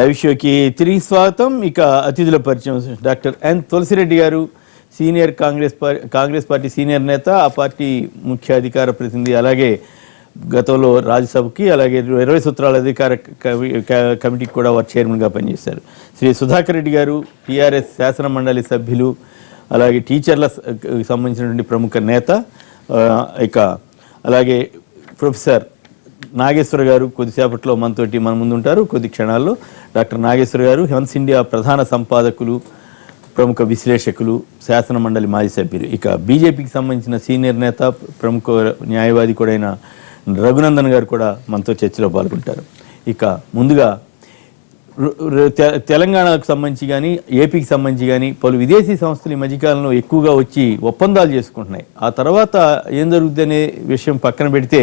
Live షోకి తిరిగి స్వాగతం. ఇక అతిథుల పరిచయం. డాక్టర్ ఎన్ తులసిరెడ్డి గారు, సీనియర్ కాంగ్రెస్ పార్టీ సీనియర్ నేత, ఆ పార్టీ ముఖ్య అధికార ప్రతినిధి, అలాగే గతంలో రాజ్యసభకి అలాగే 20 సూత్రాల అధికార కమిటీకి కూడా వారు చైర్మన్గా పనిచేశారు. శ్రీ సుధాకర్ రెడ్డి గారు, టీఆర్ఎస్ శాసన మండలి సభ్యులు, అలాగే టీచర్ల సంబంధించినటువంటి ప్రముఖ నేత. ఇక అలాగే ప్రొఫెసర్ నాగేశ్వర గారు కొద్దిసేపట్లో మన ముందు ఉంటారు. కొద్ది క్షణాల్లో డాక్టర్ నాగేశ్వర గారు హెవెన్స్ ఇండియా ప్రధాన సంపాదకులు, ప్రముఖ విశ్లేషకులు, శాసన మండలి మాజీ సభ్యులు. ఇక బీజేపీకి సంబంధించిన సీనియర్ నేత, ప్రముఖ న్యాయవాది కూడా అయిన రఘునందన్ గారు కూడా మనతో చర్చలో పాల్గొంటారు. ఇక ముందుగా తెలంగాణకు సంబంధించి కానీ ఏపీకి సంబంధించి కానీ పలు విదేశీ సంస్థలు ఈ మధ్యకాలంలో ఎక్కువగా వచ్చి ఒప్పందాలు చేసుకుంటున్నాయి. ఆ తర్వాత ఏం జరుగుతుందనే విషయం పక్కన పెడితే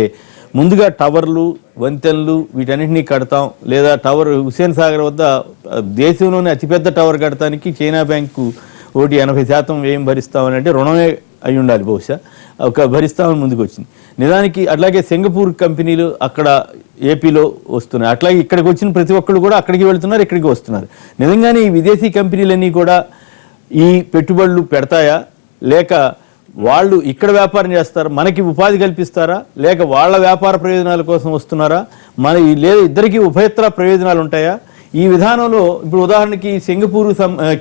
ముందుగా టవర్లు, వంతెనలు వీటన్నింటినీ కడతాం, లేదా టవర్ హుస్సేన్ సాగర్ వద్ద దేశంలోనే అతిపెద్ద టవర్ కడటానికి చైనా బ్యాంకు 80% వ్యయం భరిస్తామని, అంటే రుణమే అయి ఉండాలి బహుశా, భరిస్తామని ముందుకు వచ్చింది. నిజానికి అట్లాగే సింగపూర్ కంపెనీలు అక్కడ ఏపీలో వస్తున్నాయి. అట్లాగే ఇక్కడికి వచ్చిన ప్రతి ఒక్కళ్ళు కూడా అక్కడికి వెళుతున్నారు, ఇక్కడికి వస్తున్నారు. నిజంగానే ఈ విదేశీ కంపెనీలన్నీ కూడా ఈ పెట్టుబడులు పెడతాయా, లేక వాళ్ళు ఇక్కడ వ్యాపారం చేస్తారా, మనకి ఉపాధి కల్పిస్తారా, లేక వాళ్ళ వ్యాపార ప్రయోజనాల కోసం వస్తున్నారా, లేదా ఇద్దరికి ఉభయత్ర ప్రయోజనాలు ఉంటాయా? ఈ విధానంలో ఇప్పుడు ఉదాహరణకి సింగపూర్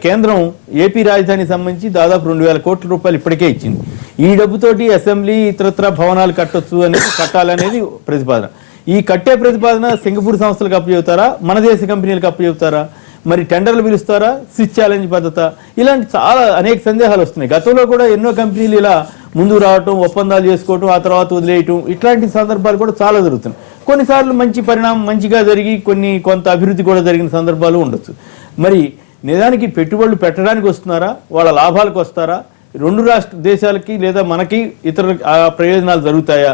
కేంద్రం ఏపీ రాజధానికి సంబంధించి దాదాపు 2000 కోట్ల రూపాయలు ఇప్పటికే ఇచ్చింది. ఈ డబ్బుతోటి అసెంబ్లీ ఇతరత్ర భవనాలు కట్టాలనేది ప్రతిపాదన. ఈ కట్టే ప్రతిపాదన సింగపూర్ సంస్థలకు అప్పచెబుతారా, మన దేశ కంపెనీలకు అప్పచెబుతారా, మరి టెండర్లు పిలుస్తారా, స్విచ్ ఛాలెంజ్ పద్ధత, ఇలాంటి చాలా అనేక సందేహాలు వస్తున్నాయి. గతంలో కూడా ఎన్నో కంపెనీలు ఇలా ముందుకు రావటం, ఒప్పందాలు చేసుకోవటం, ఆ తర్వాత వదిలేయటం, ఇట్లాంటి సందర్భాలు కూడా చాలా జరుగుతున్నాయి. కొన్నిసార్లు మంచి పరిణామం మంచిగా జరిగి కొంత అభివృద్ధి కూడా జరిగిన సందర్భాలు ఉండొచ్చు. మరి నిజానికి పెట్టుబడులు పెట్టడానికి వస్తున్నారా, వాళ్ళ లాభాలకు వస్తారా, రెండు దేశాలకి లేదా మనకి ఇతర ప్రయోజనాలు జరుగుతాయా,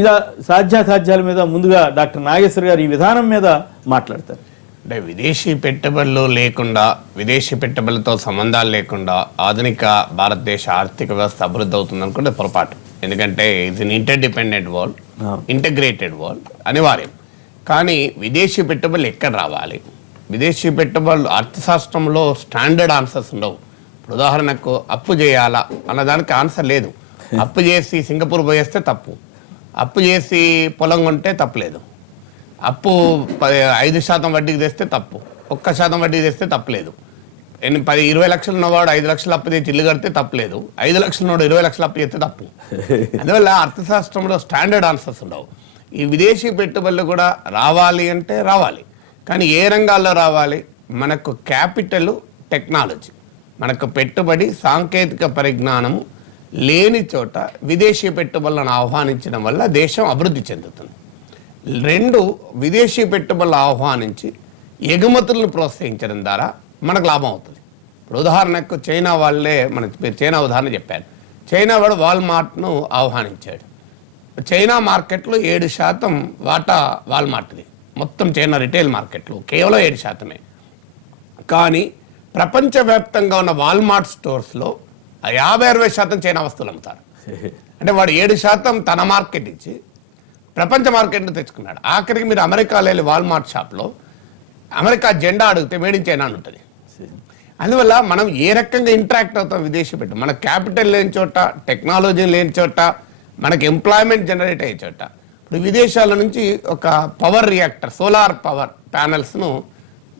ఇలా సాధ్యాసాధ్యాల మీద ముందుగా డాక్టర్ నాగేశ్వర్ గారు ఈ విధానం మీద మాట్లాడతారు. అంటే విదేశీ పెట్టుబడులు లేకుండా, విదేశీ పెట్టుబడులతో సంబంధాలు లేకుండా ఆధునిక భారతదేశ ఆర్థిక వ్యవస్థ అభివృద్ధి అవుతుంది అనుకుంటే పొరపాటు. ఎందుకంటే ఇది ఇంటర్డిపెండెంట్ వరల్డ్, ఇంటగ్రేటెడ్ వరల్డ్ అనివార్యం. కానీ విదేశీ పెట్టుబడులు ఎక్కడ రావాలి? విదేశీ పెట్టుబడులు అర్థశాస్త్రంలో స్టాండర్డ్ ఆన్సర్స్ ఉండవు. ఇప్పుడు ఉదాహరణకు అప్పు చేయాలా అన్నదానికి ఆన్సర్ లేదు. అప్పు చేసి సింగపూర్ పోయేస్తే తప్పు, అప్పు చేసి పొలం కొంటే తప్పులేదు, అప్పు 5% వడ్డీకి తెస్తే తప్పు, 1% వడ్డీకి తెస్తే తప్పులేదు. 20 లక్షలు ఉన్నవాడు 5 లక్షలు అప్పు తెచ్చి ఇల్లు కడితే తప్పులేదు, 5 లక్షలు ఉన్నవాడు 20 లక్షలు అప్పు చేస్తే తప్పు. అందువల్ల అర్థశాస్త్రంలో స్టాండర్డ్ ఆన్సర్స్ ఉండవు. ఈ విదేశీ పెట్టుబడులు కూడా రావాలి అంటే రావాలి, కానీ ఏ రంగాల్లో రావాలి? మనకు క్యాపిటల్, టెక్నాలజీ, మనకు పెట్టుబడి, సాంకేతిక పరిజ్ఞానము లేని చోట విదేశీ పెట్టుబడులను ఆహ్వానించడం వల్ల దేశం అభివృద్ధి చెందుతుంది. 2, విదేశీ పెట్టుబడులు ఆహ్వానించి ఎగుమతులను ప్రోత్సహించడం ద్వారా మనకు లాభం అవుతుంది. ఇప్పుడు ఉదాహరణకు చైనా వాళ్ళే, మీరు చైనా ఉదాహరణ చెప్పారు. చైనా వాడు వాల్మార్ట్ను ఆహ్వానించాడు. చైనా మార్కెట్లో 7% వాటా వాల్మార్ట్ది. మొత్తం చైనా రిటైల్ మార్కెట్లో కేవలం 7%. కానీ ప్రపంచవ్యాప్తంగా ఉన్న వాల్మార్ట్ స్టోర్స్లో 50-60% చైనా వస్తువులు అమ్ముతారు. అంటే వాడు 7% తన మార్కెట్ ఇచ్చి ప్రపంచ మార్కెట్ను తెచ్చుకున్నాడు. ఆఖరికి మీరు అమెరికాలో వెళ్ళి వాల్మార్ట్ షాప్లో అమెరికా జెండా అడిగితే మేడ్ ఇన్ చైనా అని ఉంటుంది. అందువల్ల మనం ఏ రకంగా ఇంటరాక్ట్ అవుతాం విదేశీ పెట్టు, మన క్యాపిటల్ లేని చోట, టెక్నాలజీ లేని చోట, మనకి ఎంప్లాయ్మెంట్ జనరేట్ అయ్యే చోట. ఇప్పుడు విదేశాల నుంచి ఒక పవర్ రియాక్టర్, సోలార్ పవర్ ప్యానెల్స్ను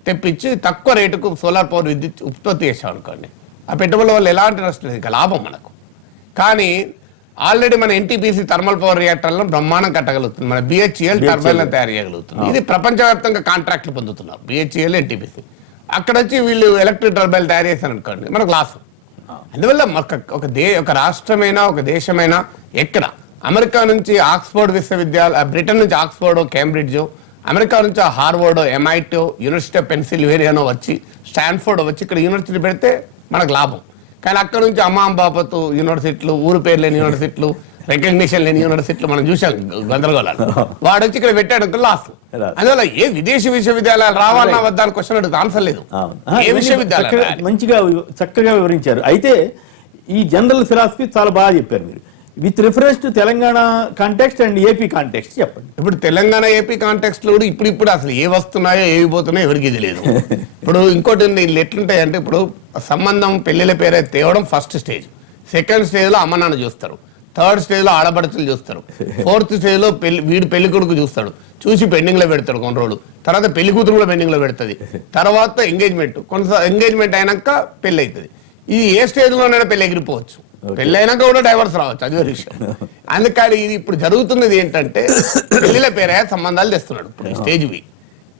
తెప్పించి తక్కువ రేటుకు సోలార్ పవర్ విద్యుత్ ఉత్పత్తి చేసాం అనుకోండి, ఆ పెట్టుబడుల వల్ల ఎలాంటి నష్టం లేదు, ఇంకా లాభం మనకు. కానీ ఆల్రెడీ మన ఎన్టీపీసీ థర్మల్ పవర్ రియాక్టర్లను బ్రహ్మాండం కట్టగలుగుతుంది, మన బిహెచ్ఈఎల్ టర్బైన్లను తయారు చేయగలుగుతుంది. ఇది ప్రపంచవ్యాప్తంగా కాంట్రాక్ట్లు పొందుతున్నారు బిహెచ్ఈఎల్, ఎన్టీపీసీ. అక్కడ వచ్చి వీళ్ళు ఎలక్ట్రిక్ టర్బైన్లు తయారు చేశారు అనుకోండి, మనకు లాస్. అందువల్ల ఒక రాష్ట్రమైనా, ఒక దేశమైనా, ఎక్కడ అమెరికా నుంచి ఆక్స్ఫోర్డ్ విశ్వవిద్యాలయం, బ్రిటన్ నుంచి ఆక్స్ఫోర్డ్, కేంబ్రిడ్జ్, అమెరికా నుంచి హార్వర్డ్, ఎంఐటి, యూనివర్సిటీ ఆఫ్ పెన్సిల్వేనియానో వచ్చి, స్టాన్ఫోర్డ్ వచ్చి ఇక్కడ యూనివర్సిటీ పెడితే మనకు లాభం. కానీ అక్కడ నుంచి అమ్మాంబాపతు యూనివర్సిటీలు, ఊరు పేరు లేని యూనివర్సిటీలు, రికగ్నిషన్ లేని యూనివర్సిటీలు మనం చూసాం గందరగోళాలు. వాడు వచ్చి ఇక్కడ పెట్టాడు లాస్. అందువల్ల ఏ విదేశీ విశ్వవిద్యాలయాలు రావాలన్నా వద్దా అని క్వశ్చన్ అడిగితే ఆన్సర్ లేదు. ఏ విశ్వవిద్యాలయం మంచిగా చక్కగా వివరించారు. అయితే ఈ జనరల్ ఫిలాసఫీ చాలా బాగా చెప్పారు మీరు. With reference to Telangana context and AP context చెప్పండి. ఇప్పుడు తెలంగాణ ఏపీ కాంటెక్స్ట్ లో కూడా ఇప్పుడు అసలు ఏ వస్తున్నాయో ఏవి పోతున్నాయో ఎవరికి తెలియదు. ఇప్పుడు ఇంకోటి వీళ్ళు ఎట్లుంటాయంటే, ఇప్పుడు సంబంధం పెళ్లిల పేరే తేవడం ఫస్ట్ స్టేజ్, సెకండ్ స్టేజ్ లో అమ్మ నాన్న చూస్తారు, థర్డ్ స్టేజ్ లో ఆడపడుచులు చూస్తారు, ఫోర్త్ స్టేజ్ లో వీడు పెళ్లి కొడుకు చూస్తాడు, చూసి పెండింగ్ లో పెడతాడు కొన్ని రోజులు, తర్వాత పెళ్లి కూతురు కూడా పెండింగ్ లో పెడుతుంది, తర్వాత ఎంగేజ్మెంట్, ఎంగేజ్మెంట్ అయినాక పెళ్లి అవుతుంది. ఇది ఏ స్టేజ్ లోనైనా పెళ్లి ఎగిరిపోవచ్చు, పెళ్లి అయినాక కూడా డైవర్స్ రావచ్చు, అది విషయం. అందుకని ఇది ఇప్పుడు జరుగుతున్నది ఏంటంటే, పెళ్లిల పేరే సంబంధాలు తెస్తున్నాడు ఇప్పుడు ఈ స్టేజ్ వి.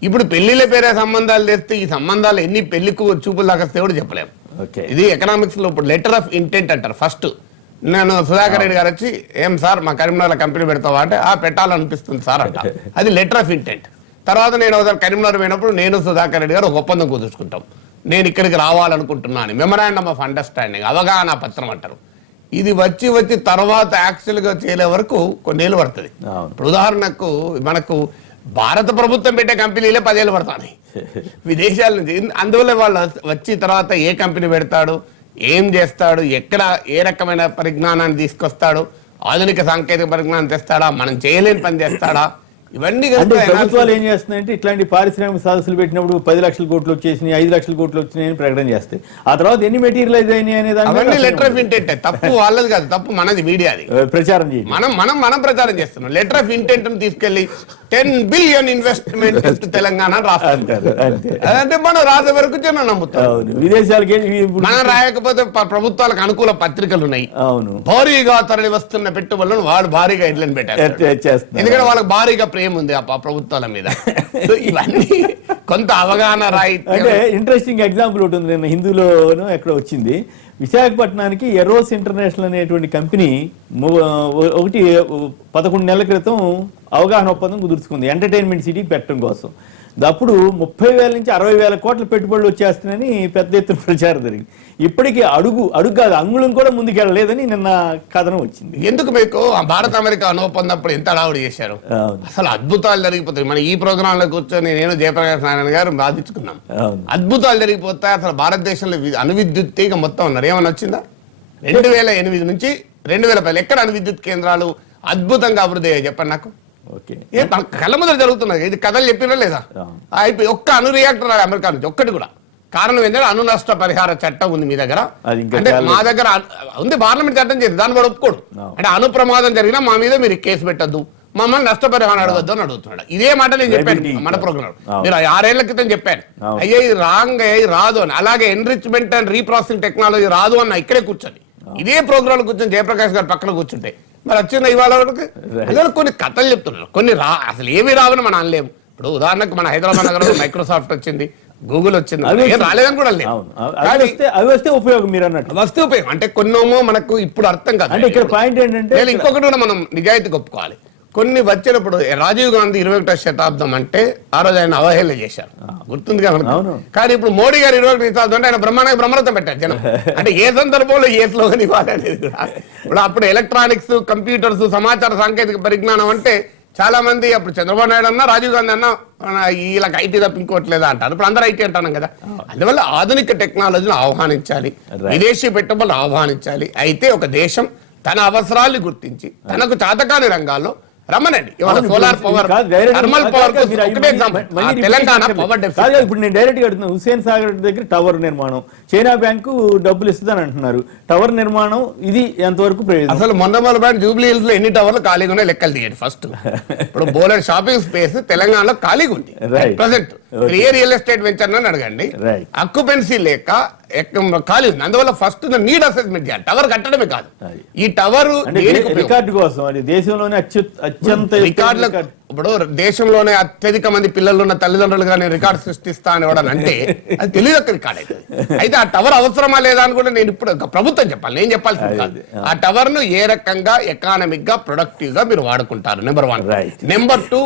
ఇప్పుడు పెళ్లిల పేరే సంబంధాలు తెస్తే ఈ సంబంధాలు ఎన్ని పెళ్లికు చూపులు దాకా కూడా చెప్పలేము. ఇది ఎకనామిక్స్ లో ఇప్పుడు లెటర్ ఆఫ్ ఇంటెంట్ అంటారు. ఫస్ట్ నేను సుధాకర్ రెడ్డి గారు వచ్చి, ఏం సార్ మా కరీంనగర్ కంపెనీ పెడతావా అంటే, పెట్టాలనిపిస్తుంది సార్ అంట, అది లెటర్ ఆఫ్ ఇంటెంట్. తర్వాత నేను ఒకసారి కరీంనగర్ పోయినప్పుడు నేను సుధాకర్ రెడ్డి గారు ఒక ఒప్పందం కుదుర్చుకుంటాం, నేను ఇక్కడికి రావాలనుకుంటున్నాను, మెమరాండమ్ ఆఫ్ అండర్స్టాండింగ్, అవగాహన పత్రం అంటారు. ఇది వచ్చి తర్వాత యాక్చువల్ గా చేయలే వరకు కొన్నేళ్ళు పడుతుంది. ఇప్పుడు ఉదాహరణకు మనకు భారత ప్రభుత్వం పెట్టే కంపెనీలే 10 ఏళ్ళు పడతాయి విదేశాల నుంచి. అందువల్ల వాళ్ళు వచ్చి తర్వాత ఏ కంపెనీ పెడతాడు, ఏం చేస్తాడు, ఎక్కడ ఏ రకమైన పరిజ్ఞానాన్ని తీసుకొస్తాడు, ఆధునిక సాంకేతిక పరిజ్ఞానం తెస్తాడా, మనం చేయలేని పని చేస్తాడా, ఇవన్నీ ప్రభుత్వాలు ఏం చేస్తున్నాయంటే ఇట్లాంటి పారిశ్రామిక సదస్సులు పెట్టినప్పుడు 10 లక్షల కోట్లు వచ్చేసినాయి, 5 లక్షల కోట్లు వచ్చినాయని ప్రకటన చేస్తాయి. ఆ తర్వాత ఎన్ని మెటీరియలైజ్ అయినాయి అనే అవన్నీ లెటర్ ఆఫ్ ఇంటెంట్. తప్పు వాళ్ళది కాదు, తప్పు మనది, మీడియాది. ప్రచారం చేయాలి, మనం ప్రచారం చేస్తున్నాం. లెటర్ ఆఫ్ ఇంటెంట్ తీసుకెళ్లి 10 బిలియన్ ఇన్వెస్ట్మెంట్ తెలంగాణ రాస్తారు అంటే మనం రాసే వరకు జనం నమ్ముతాం. విదేశాలకి మనం రాయకపోతే ప్రభుత్వాలకు అనుకూల పత్రికలు ఉన్నాయి, భారీగా తరలి వస్తున్న పెట్టుబడులను వాడు భారీగా హెడ్లైన్ పెట్టారు, ఎందుకంటే వాళ్ళకి భారీగా ప్రేమ ఉంది ఆ ప్రభుత్వాల మీద. ఇవన్నీ కొంత అవగాహన రాయి. అంటే ఇంట్రెస్టింగ్ ఎగ్జాంపుల్ ఒకటి ఉంది, నిన్న హిందూలోనూ ఎక్కడ వచ్చింది. విశాఖపట్నానికి ఎరోస్ ఇంటర్నేషనల్ అనేటువంటి కంపెనీ 11 నెలల క్రితం అవగాహన ఒప్పందం కుదుర్చుకుంది ఎంటర్టైన్మెంట్ సిటీ పెట్టడం కోసం. అప్పుడు 30,000 నుంచి 60,000 కోట్ల పెట్టుబడులు వచ్చేస్తున్నాయని పెద్ద ఎత్తున ప్రచారం జరిగింది. ఇప్పటికీ అడుగు కాదు, అంగుళం కూడా ముందుకెళ్ళలేదని నిన్న కథనం వచ్చింది. ఎందుకు మీకు భారత అమెరికా ఒప్పందప్పుడు ఎంత అడావుడి చేశారు, అసలు అద్భుతాలు జరిగిపోతాయి. మన ఈ ప్రోగ్రామ్ లో కూర్చొని నేను జయప్రకాష్ నారాయణ గారు బాధించుకున్నాం, అద్భుతాలు జరిగిపోతాయి. అసలు భారతదేశంలో అనువిద్యుత్ మొత్తం ఉన్నారు. ఏమన్నా వచ్చిందా? 2008 నుంచి 2010 ఎక్కడ అనువిద్యుత్ కేంద్రాలు అద్భుతంగా అభివృద్ధి అయ్యాయి చెప్పండి నాకు. కళ్ళ ముందర జరుగుతున్నది. ఇది కథలు చెప్పినా లేదా? అయిపోయి ఒక్క అణు రియాక్టర్ అమెరికా నుంచి ఒక్కటి కూడా. కారణం ఏంటంటే అణు నష్ట పరిహార చట్టం ఉంది మీ దగ్గర, అంటే మా దగ్గర ఉంది, పార్లమెంట్ చట్టం చేసి దాన్ని కూడా ఒప్పుకోడు. అంటే అణు ప్రమాదం జరిగినా మా మీద మీరు కేసు పెట్టద్దు, మమ్మల్ని నష్టపరిహారం అడగద్దు అని అడుగుతున్నాడు. ఇదే మాట నేను చెప్పాను మన ప్రోగ్రామ్, మీరు 6 ఏళ్ల క్రితం చెప్పాను, అయ్యా ఇది రాంగ్, రాదు అని. అలాగే ఎన్రిచ్మెంట్ అండ్ రీప్రాసెసింగ్ టెక్నాలజీ రాదు అన్న ఇక్కడే కూర్చొని, ఇదే ప్రోగ్రామ్ కూర్చొని జయప్రకాష్ గారు పక్కన కూర్చుంటే మరి వచ్చింది ఇవాళ వరకు. అదే కొన్ని కథలు చెప్తున్నారు, కొన్ని అసలు ఏమి రావని మనం అనలేము. ఇప్పుడు ఉదాహరణకు మన హైదరాబాద్ నగరంలో మైక్రోసాఫ్ట్ వచ్చింది, గూగుల్ వచ్చింది, రాలేదని కూడా లేదు. అవి వస్తే ఉపయోగం, మీరు అన్నట్టు వస్తే ఉపయోగం. అంటే కొన్నోమో మనకు ఇప్పుడు అర్థం కాదు. అంటే ఇక్కడ పాయింట్ ఏంటంటే ఇంకొకటి కూడా మనం నిజాయితీ ఒప్పుకోవాలి. కొన్ని వచ్చినప్పుడు రాజీవ్ గాంధీ 21వ శతాబ్దం అంటే ఆ రోజు ఆయన అవహేళన చేశారు, గుర్తుంది కదా. కానీ ఇప్పుడు మోడీ గారు 21వ శతాబ్దం అంటే ఆయన బ్రహ్మాండం పెట్టారు జనం. అంటే ఏ సందర్భంలో ఏ స్లోగన్ ఇవ్వాలి అనేది కూడా. ఇప్పుడు అప్పుడు ఎలక్ట్రానిక్స్, కంప్యూటర్స్, సమాచార సాంకేతిక పరిజ్ఞానం అంటే చాలా మంది అప్పుడు చంద్రబాబు నాయుడు అన్నా, రాజీవ్ గాంధీ అన్నా వీళ్ళకి ఐటీ తప్ప ఇంకోట్లేదా అంటారు. ఇప్పుడు అందరూ ఐటీ అంటున్నాం కదా. అందువల్ల ఆధునిక టెక్నాలజీని ఆహ్వానించాలి, విదేశీ పెట్టుబడులు ఆహ్వానించాలి. అయితే ఒక దేశం తన అవసరాన్ని గుర్తించి తనకు చాతకాని రంగాల్లో రమ్మనండి. ఇవాళ solar power, thermal power Telangana power deficit. ఇప్పుడు నేను డైరెక్ట్ గా అడుగుతున్నా, హుస్సేన్ సాగర్ దగ్గర టవర్ నిర్మాణం, చైనా బ్యాంకు డబ్బులు ఇస్తుందని అంటున్నారు. టవర్ నిర్మాణం ఇది ఎంతవరకు ప్రయోజనం? అసలు మొన్న బ్యాంక్ జూబ్లీ హిల్స్ లో ఎన్ని టవర్లు ఖాళీగా ఉన్నాయి లెక్కలు తీయండి ఫస్ట్. ఇప్పుడు బోలెడ్ షాపింగ్ స్పేస్ తెలంగాణలో ఖాళీగా ఉంది ప్రెసెంట్. ఏ రియల్ ఎస్టేట్ వెంచర్ అని అడగండి, అక్యుపెన్సీ లేక ఖాళీ ఉంది. అందువల్ల ఫస్ట్ నీడ్ అసెస్మెంట్ చేయాలి, టవర్ కట్టడమే కాదు. ఈ టవర్ రికార్డు కోసం, అది దేశంలోనే అత్యంత రికార్డులకు. ఇప్పుడు దేశంలోనే అత్యధిక మంది పిల్లలు ఉన్న తల్లిదండ్రులుగా నేను రికార్డు సృష్టిస్తా అని అంటే అది తెలియదు రికార్డ్ అవుతుంది. అయితే ఆ టవర్ అవసరమా లేదా అని కూడా నేను ఇప్పుడు ప్రభుత్వం చెప్పాలి, నేను చెప్పాల్సింది కాదు. ఆ టవర్ ను ఏ రకంగా ఎకానమిక్ గా ప్రొడక్టివ్ గా మీరు వాడుకుంటారు, నెంబర్ 1. నెంబర్ 2,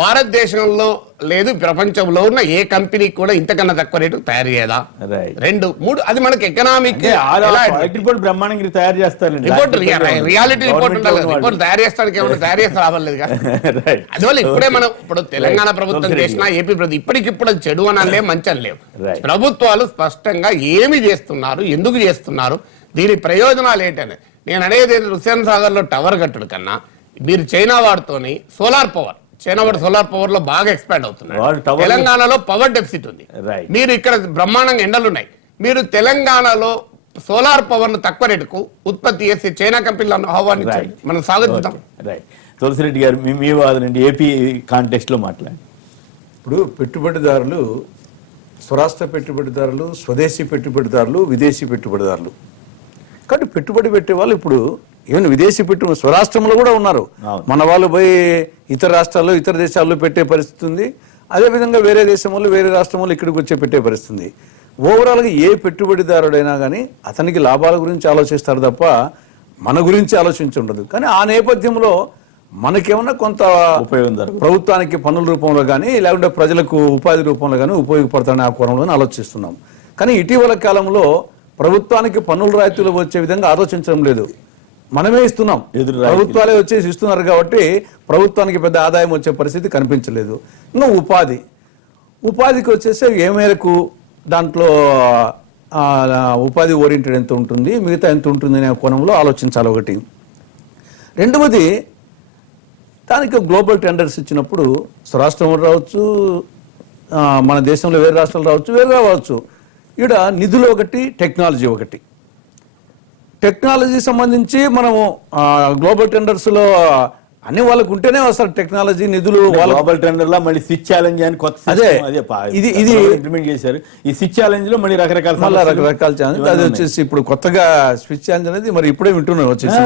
భారతదేశంలో లేదు ప్రపంచంలో ఉన్న ఏ కంపెనీ కూడా ఇంతకన్నా తక్కువ రేటు తయారు చేయదా? 2, 3 అది మనకి ఎకనామిక్ బ్రహ్మాండంగా తయారు చేస్తారు. రియాలిటీ రిపోర్ట్ ఉండాలి, రిపోర్ట్ తయారు చేస్తానికి ఏమన్నా తయారు చేస్తే రావట్లేదు కదా. అందువల్ల ఇప్పుడే మనం ఇప్పుడు తెలంగాణ ప్రభుత్వం చేసినా ఏపీ ప్రభుత్వం ఇప్పటికిప్పుడు అది చెడు అని అనలేం, మంచి అనలేం. ప్రభుత్వాలు స్పష్టంగా ఏమి చేస్తున్నారు, ఎందుకు చేస్తున్నారు, దీని ప్రయోజనాలు ఏంటనే నేను అనేది హుస్సేన్ సాగర్ లో టవర్ కట్టడు కన్నా మీరు చైనా వాడుతోని సోలార్ పవర్, చైనా వాడు సోలార్ పవర్ లో బాగా ఎక్స్పాండ్ వాడు అవుతున్నాడు. tower- తెలంగాణలో పవర్ డెఫిసిట్ ఉంది. Right. మీరు ఇక్కడ బ్రహ్మాండంగా ఎండలు ఉన్నాయి. మీరు తెలంగాణలో సోలార్ పవర్ ను తక్కువ రేటుకు ఉత్పత్తి చేసి చైనా కంపెనీలను ఆహ్వానించండి, మనం స్వాగతిద్దాం. రైట్. తులసిరెడ్డి గారు మీ వాదనండి ఏపీ కాంటెక్స్ట్ లో మాట్లాడండి. ఇప్పుడు పెట్టుబడిదారులు, స్వరాష్ట్ర పెట్టుబడిదారులు, స్వదేశీ పెట్టుబడిదారులు, విదేశీ పెట్టుబడిదారులు. కాబట్టి పెట్టుబడి పెట్టే వాళ్ళు ఇప్పుడు ఈవెన్ విదేశీ పెట్టుబడి స్వరాష్ట్రంలో కూడా ఉన్నారు. అవును. మన వాళ్ళు పోయి ఇతర రాష్ట్రాల్లో, ఇతర దేశాల్లో పెట్టే పరిస్థితి ఉంది. అదేవిధంగా వేరే దేశం వాళ్ళు, వేరే రాష్ట్రం వాళ్ళు ఇక్కడికి వచ్చే పెట్టే పరిస్థితి. ఓవరాల్గా ఏ పెట్టుబడిదారుడైనా కానీ అతనికి లాభాల గురించి ఆలోచిస్తారు తప్ప మన గురించి ఆలోచించి ఉండదు. కానీ ఆ నేపథ్యంలో మనకేమన్నా కొంత ఉపయోగం జరుగుతుంది. ప్రభుత్వానికి పన్నుల రూపంలో కానీ లేకుంటే ప్రజలకు ఉపాధి రూపంలో కానీ ఉపయోగపడతాయని ఆ కోణంలో ఆలోచిస్తున్నాం. కానీ ఇటీవల కాలంలో ప్రభుత్వానికి పన్నుల రాయితీలు వచ్చే విధంగా ఆలోచించడం లేదు. మనమే ఇస్తున్నాం, ఎదురు రాయితీలు. ప్రభుత్వాలే వచ్చేసి ఇస్తున్నారు కాబట్టి ప్రభుత్వానికి పెద్ద ఆదాయం వచ్చే పరిస్థితి కనిపించలేదు. ఇంకా ఉపాధికి వచ్చేసి ఏ మేరకు దాంట్లో ఉపాధి ఓరియంటెడ్ ఎంత ఉంటుంది, మిగతా ఎంత ఉంటుంది అనే కోణంలో ఆలోచించాలి ఒకటి. రెండవది, దానికి గ్లోబల్ టెండర్స్ ఇచ్చినప్పుడు స్వరాష్ట్రం రావచ్చు, మన దేశంలో వేరే రాష్ట్రాలు రావచ్చు, వేరే రావచ్చు. ఇక్కడ నిధులు ఒకటి, టెక్నాలజీ ఒకటి. టెక్నాలజీ సంబంధించి మనము గ్లోబల్ టెండర్స్లో అన్ని వాళ్ళకు ఉంటేనే వస్తారు టెక్నాలజీ నిధులు. గ్లోబల్ టెండర్ లో మళ్ళీ స్విచ్ ఛాలెంజ్ అని కొత్త ఇది ఇంప్లిమెంట్ చేశారు. ఈ స్విచ్ ఛాలెంజ్ లో మళ్ళీ రకరకాల ఛాలెంజ్, అది వచ్చేసి ఇప్పుడు కొత్తగా స్విచ్ ఛాలెంజ్ అనేది మరి ఇప్పుడే వింటున్నాం వచ్చేసి.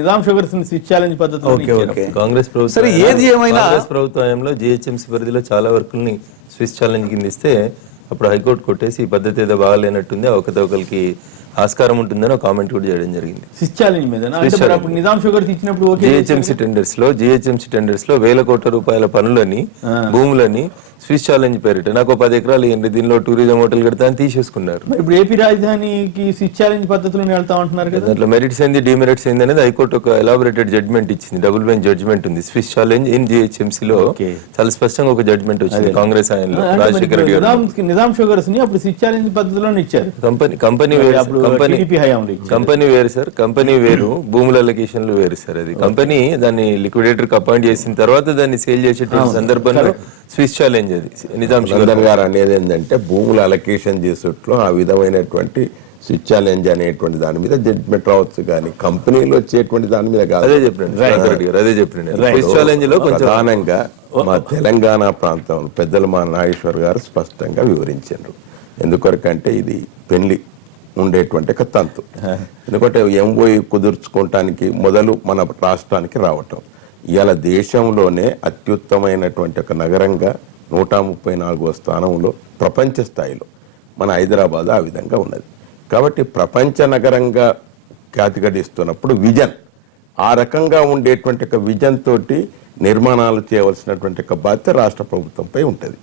నిజాం షుగర్స్ స్విచ్ ఛాలెంజ్ పద్ధతి. కాంగ్రెస్ ప్రభుత్వం, సరే ఏది ఏమైనా కాంగ్రెస్ ప్రభుత్వంలో జిహెచ్ఎంసీ పరిధిలో చాలా వర్కుల్ని స్విస్ ఛాలెంజ్ కింద ఇస్తే అప్పుడు హైకోర్టు కొట్టేసి ఈ పద్ధతి ఏదో బాగాలేనట్టుంది, అవకతవకలకి ఆస్కారం ఉంటుందని ఒక కామెంట్ కూడా చేయడం జరిగింది. స్విచ్ ఛాలెంజ్ మీద నిజాం షుగర్స్ ఇచ్చినప్పుడు జిహెచ్ఎంసీ టెండర్స్ లో వేల కోట్ల రూపాయల పనులని, భూములని స్విస్ ఛాలెంజ్ పేరిట నాకు 10 ఎకరాలు ఇవ్వండి, దీనిలో టూరిజం హోటల్ కడతా అని తీసేసుకున్నారు. ఇప్పుడు ఏపీ రాజధానికి స్విచ్ ఛాలెంజ్ పద్ధతిలో వెళ్తా ఉంటున్నారు కదా. దాంట్లో మెరిట్స్ ఏంది, డిమెరిట్స్ ఏంది అనేది హైకోర్టు ఒక ఎలాబొరేటెడ్ జడ్జ్మెంట్ ఇచ్చింది. డబుల్ బెంచ్ జడ్జ్మెంట్ ఉంది. స్విస్ ఛాలెంజ్ ఇన్ జిహెచ్ఎంసీ లో చాలా స్పష్టంగా ఒక జడ్జ్మెంట్ వచ్చింది కాంగ్రెస్ ఆయనలో, రాజశేఖర రెడ్డి. నిజాం షుగర్స్ ని అప్పుడు స్విచ్ ఛాలెంజ్ పద్ధతిలోనే ఇచ్చారు. కంపెనీ వేరు సార్, కంపెనీ వేరు, భూముల అలొకేషన్లు వేరు సార్. అది కంపెనీ దాన్ని లిక్విడేటర్ కి అపాయింట్ చేసిన తర్వాత దాన్ని సేల్ చేసేటువంటి సందర్భంలో స్విస్ ఛాలెంజ్ అది. నిజాం షుగర్ గారు అనేది ఏంటంటే భూముల అలొకేషన్ చేసేట్లో ఆ విధమైనటువంటి స్విచ్ ఛాలెంజ్ అనేటువంటి దాని మీద జడ్జ్మెంట్ రావచ్చు, కానీ కంపెనీలో వచ్చేటువంటి దాని మీద కాదు. అదే చెప్పండి. స్విస్ ఛాలెంజ్ లో ప్రధానంగా మా తెలంగాణ ప్రాంతంలో పెద్దలు మా నాగేశ్వర్ గారు స్పష్టంగా వివరించారు. ఎందుకొరకంటే ఇది పెళ్లి ఉండేటువంటి ఒక తంతు. ఎందుకంటే ఎంఓయూ కుదుర్చుకోవటానికి మొదలు మన రాష్ట్రానికి రావటం, ఇవాళ దేశంలోనే అత్యుత్తమైనటువంటి ఒక నగరంగా 134వ స్థానంలో ప్రపంచ స్థాయిలో మన హైదరాబాద్ ఆ విధంగా ఉన్నది. కాబట్టి ప్రపంచ నగరంగా ఖ్యాతిగడిస్తున్నప్పుడు విజన్, ఆ రకంగా ఉండేటువంటి ఒక విజన్ తోటి నిర్మాణాలు చేయవలసినటువంటి ఒక బాధ్యత రాష్ట్ర ప్రభుత్వంపై ఉంటుంది.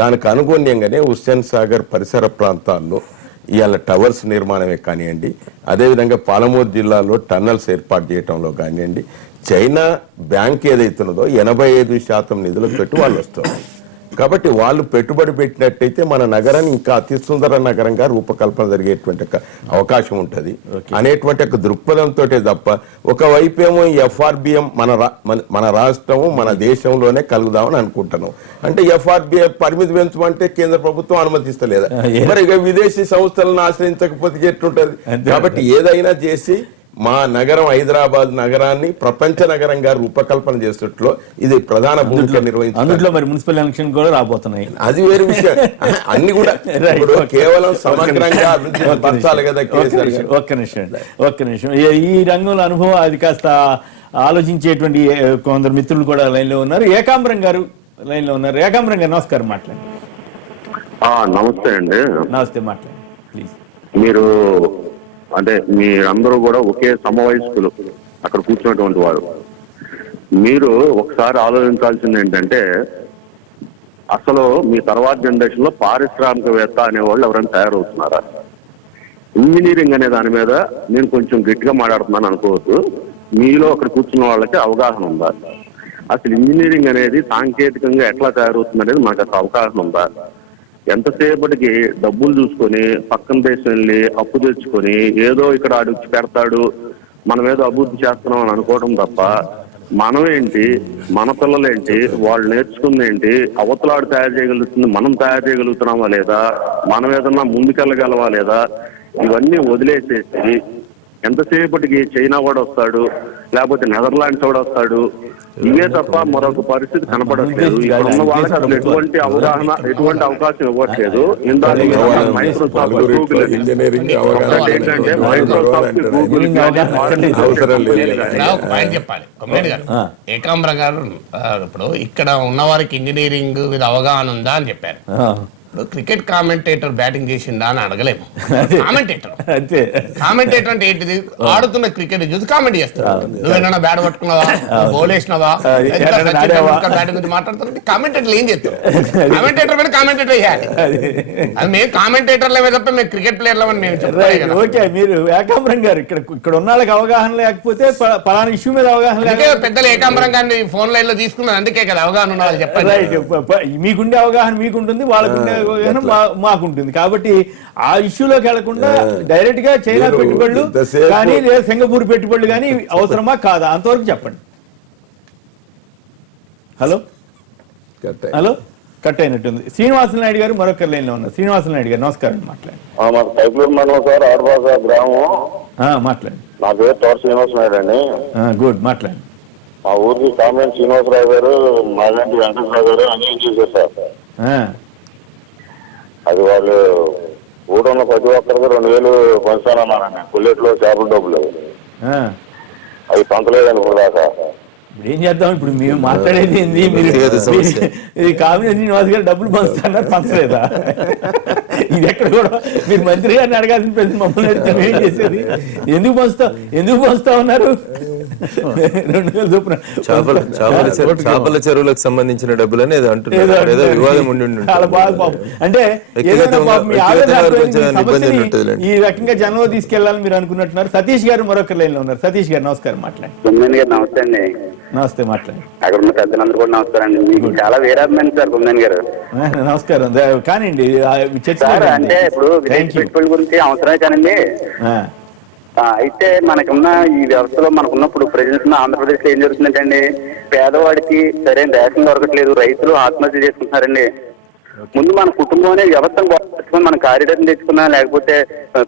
దానికి అనుగుణ్యంగానే హుస్సేన్ సాగర్ పరిసర ప్రాంతాల్లో ఇవాళ టవర్స్ నిర్మాణమే కానివ్వండి, అదేవిధంగా పాలమూరు జిల్లాలో టన్నల్స్ ఏర్పాటు చేయడంలో కానివ్వండి, చైనా బ్యాంక్ ఏదైతున్నదో 85% నిధులకు పెట్టి వాళ్ళు వస్తున్నారు. కాబట్టి వాళ్ళు పెట్టుబడి పెట్టినట్టయితే మన నగరాన్ని ఇంకా అతి సుందర నగరంగా రూపకల్పన జరిగేటువంటి అవకాశం ఉంటుంది అనేటువంటి ఒక దృక్పథంతో తప్ప ఒకవైపేమో ఎఫ్ఆర్బిఎం మన రాష్ట్రము మన దేశంలోనే కలుగుదామని అనుకుంటున్నాం. అంటే ఎఫ్ఆర్బిఎం పరిమితి పెంచమంటే కేంద్ర ప్రభుత్వం అనుమతిస్తలేదా? మరి ఇక విదేశీ సంస్థలను ఆశ్రయించకపోతే ఎట్లుంటది? కాబట్టి ఏదైనా చేసి మా నగరం హైదరాబాద్ నగరాన్ని ప్రపంచ నగరంగా రూపకల్పన చేసేట్లో ఇది ప్రధాన భూమిక నిర్వహించారు. అందులో మరి మున్సిపల్ ఎలక్షన్ కూడా రాబోతున్నాయి, అది వేరే విషయం. అన్ని కూడా ఇప్పుడు కేవలం సమగ్రంగా అభివృద్ధి పరచాలి కదా. ఒక్క నిమిషం ఈ రంగంలో అనుభవం అది కాస్త ఆలోచించేటువంటి కొందరు మిత్రులు కూడా లైన్ లో ఉన్నారు. ఏకాంబరం గారు లైన్ లో ఉన్నారు. ఏకాంబరం గారు నమస్కారం, మాట్లాడండి. నమస్తే అండి. నమస్తే, మాట్లాడండి ప్లీజ్. మీరు అంటే మీరందరూ కూడా ఒకే సమవయస్కులు అక్కడ కూర్చున్నటువంటి వారు. మీరు ఒకసారి ఆలోచించాల్సింది ఏంటంటే అసలు మీ తర్వాత జనరేషన్ లో పారిశ్రామికవేత్త అనేవాళ్ళు ఎవరైనా తయారవుతున్నారా? ఇంజనీరింగ్ అనే దాని మీద నేను కొంచెం గట్టిగా మాట్లాడుతున్నాను అనుకోవద్దు. మీలో అక్కడ కూర్చున్న వాళ్ళకి అవగాహన ఉందా? అసలు ఇంజనీరింగ్ అనేది సాంకేతికంగా ఎట్లా తయారవుతుంది అనేది మనకు అసలు అవగాహన ఉందా? ఎంతసేపటికి డబ్బులు చూసుకొని పక్కన దేశం వెళ్ళి అప్పు తెచ్చుకొని ఏదో ఇక్కడ ఆడిచ్చి పెడతాడు, మనం ఏదో అభివృద్ధి చేస్తున్నాం అని అనుకోవడం తప్ప మనం ఏంటి, మన పిల్లలేంటి, వాళ్ళు నేర్చుకుంది ఏంటి, అవతలాడు తయారు చేయగలుగుతుంది, మనం తయారు చేయగలుగుతున్నామా లేదా, మనం ఏదన్నా ముందుకెళ్ళగలవా లేదా, ఇవన్నీ వదిలేసేసి ఎంతసేపటికి చైనా కూడా వస్తాడు, లేకపోతే నెదర్లాండ్స్ కూడా వస్తాడు, ఇవే తప్ప మరొక పరిస్థితి కనపడట్లేదు. ఇక్కడ ఉన్న వాళ్ళకి అసలు ఎటువంటి అవగాహన, ఎటువంటి అవకాశం ఇవ్వట్లేదు. ఇందాక మైక్రోసాఫ్ట్, గూగుల్ ఇంజనీరింగ్ ఏంటంటే మైక్రోసాఫ్ట్, గూగుల్ అవసరం లేదు. ఒక పాయింట్ చెప్పాలి కొమ్మేడి గారు. ఏకాంబర గారు ఇప్పుడు ఇక్కడ ఉన్న వారికి ఇంజనీరింగ్ మీద అవగాహన ఉందా అని చెప్పారు. ఇప్పుడు క్రికెట్ కామెంటేటర్ బ్యాటింగ్ చేసిండా అని అడగలేము. కామెంటేటర్ అంతే. కామెంటేటర్ అంటే ఏంటిది? ఆడుతున్న క్రికెట్ చూసి కామెంట్ చేస్తారు. నువ్వేనా బ్యాట్ పట్టుకున్నావా, బౌల్ వేసినావా, బ్యాటింగ్ గురించి మాట్లాడుతున్నా. కామెంటేటర్లు ఏం చేస్తారు? కామెంటేటర్ మీద కామెంటేటర్ చేయాలి. అది మేము కామెంటేటర్లమే తప్ప మేము క్రికెట్ ప్లేయర్లమని మేము చెప్పాలి. ఓకే, మీరు ఏకాంబరం గారు ఇక్కడ ఉన్న వాళ్ళకి అవగాహన లేకపోతే పలానా ఇష్యూ మీద అవగాహన అందుకే పెద్దలు ఏకాంబరం గారిని ఫోన్ లైన్ లో తీసుకున్నారు. అందుకే కదా అవగాహన ఉన్న వాళ్ళు చెప్పాలి. రైట్, మీకుండే అవగాహన మీకుంటుంది, వాళ్ళకుండే అవగాహన మాకుంటుంది. కాబట్టి ఆ ఇష్యూలోకి వెళ్లకుండా డైరెక్ట్ గా చైనా పెట్టుబడులు కానీ లేదా సింగపూర్ పెట్టుబడులు కానీ అవసరమా కాదా అంతవరకు చెప్పండి. హలో హలో, కట్ అయినట్టుంది. శ్రీనివాస నాయుడు గారు మరొక లైన్ లో ఉన్నారు. శ్రీనివాస నాయుడు గారు నమస్కారం, మాట్లాడండి. మాకు పైపులూరు మండలం సార్, ఆడబాస గ్రామం. మాట్లాడండి. నా పేరు తోట శ్రీనివాస నాయుడు అండి. గుడ్, మాట్లాడండి. మా ఊరికి కామెంట్ శ్రీనివాసరావు గారు, మాగంటి వెంకటరావు గారు అన్యాయం చేశారు సార్. అది వాళ్ళు ఊరున్న ప్రతి ఒక్కరికి 2000 పంచాలన్నారండి. బుల్లెట్ లో చేపల డబ్బులు అవి పంచలేదండి ఇప్పుడు దాకా. ఇప్పుడు ఏం చేద్దాం? ఇప్పుడు మేము మాట్లాడేది ఏంది? మీరు ఇది కామినేని శ్రీనివాస్ గారు డబ్బులు పంచుతున్నారు, పంచలేదా? ఇది ఎక్కడ కూడా మీరు మంత్రి గారిని అడగాల్సిన ప్రశ్న మమ్మల్ని అడిగితే మేం చేసేది. ఎందుకు పంచుతా ఉన్నారు? 2000 చొప్పున చేపల చెరువులకు సంబంధించిన డబ్బులని ఏదో అంటున్నారు. ఏదో వివాదం ఉండి చాలా బాగా పాపం. అంటే ఈ రకంగా జనంలో తీసుకెళ్లాలని మీరు అనుకున్నట్టున్నారు. సతీష్ గారు మరొక లైన్ లో ఉన్నారు. సతీష్ గారు నమస్కారం, మాట్లాడండి. నమస్తే అండి. నమస్తే, మాట్లాడండి. అక్కడ ఉన్న పెద్దలందరూ కూడా నమస్కారం అండి. మీకు చాలా వేరాభిమాని సార్ గుమ్మేని గారు. నమస్కారం కానివ్వండి. సార్ అంటే ఇప్పుడు విదేశీ పెట్టుబడుల గురించి అవసరమే కానండి. అయితే మనకున్న ఈ వ్యవస్థలో మనకున్నప్పుడు ప్రజెంట్ ఆంధ్రప్రదేశ్ లో ఏం జరుగుతుందంటే పేదవాడికి సరైన రేషన్ దొరకట్లేదు, రైతులు ఆత్మహత్య చేసుకుంటున్నారండి. ముందు మన కుటుంబం అనే వ్యవస్థను తెచ్చుకుని మన కారిడార్ని తెచ్చుకున్నా, లేకపోతే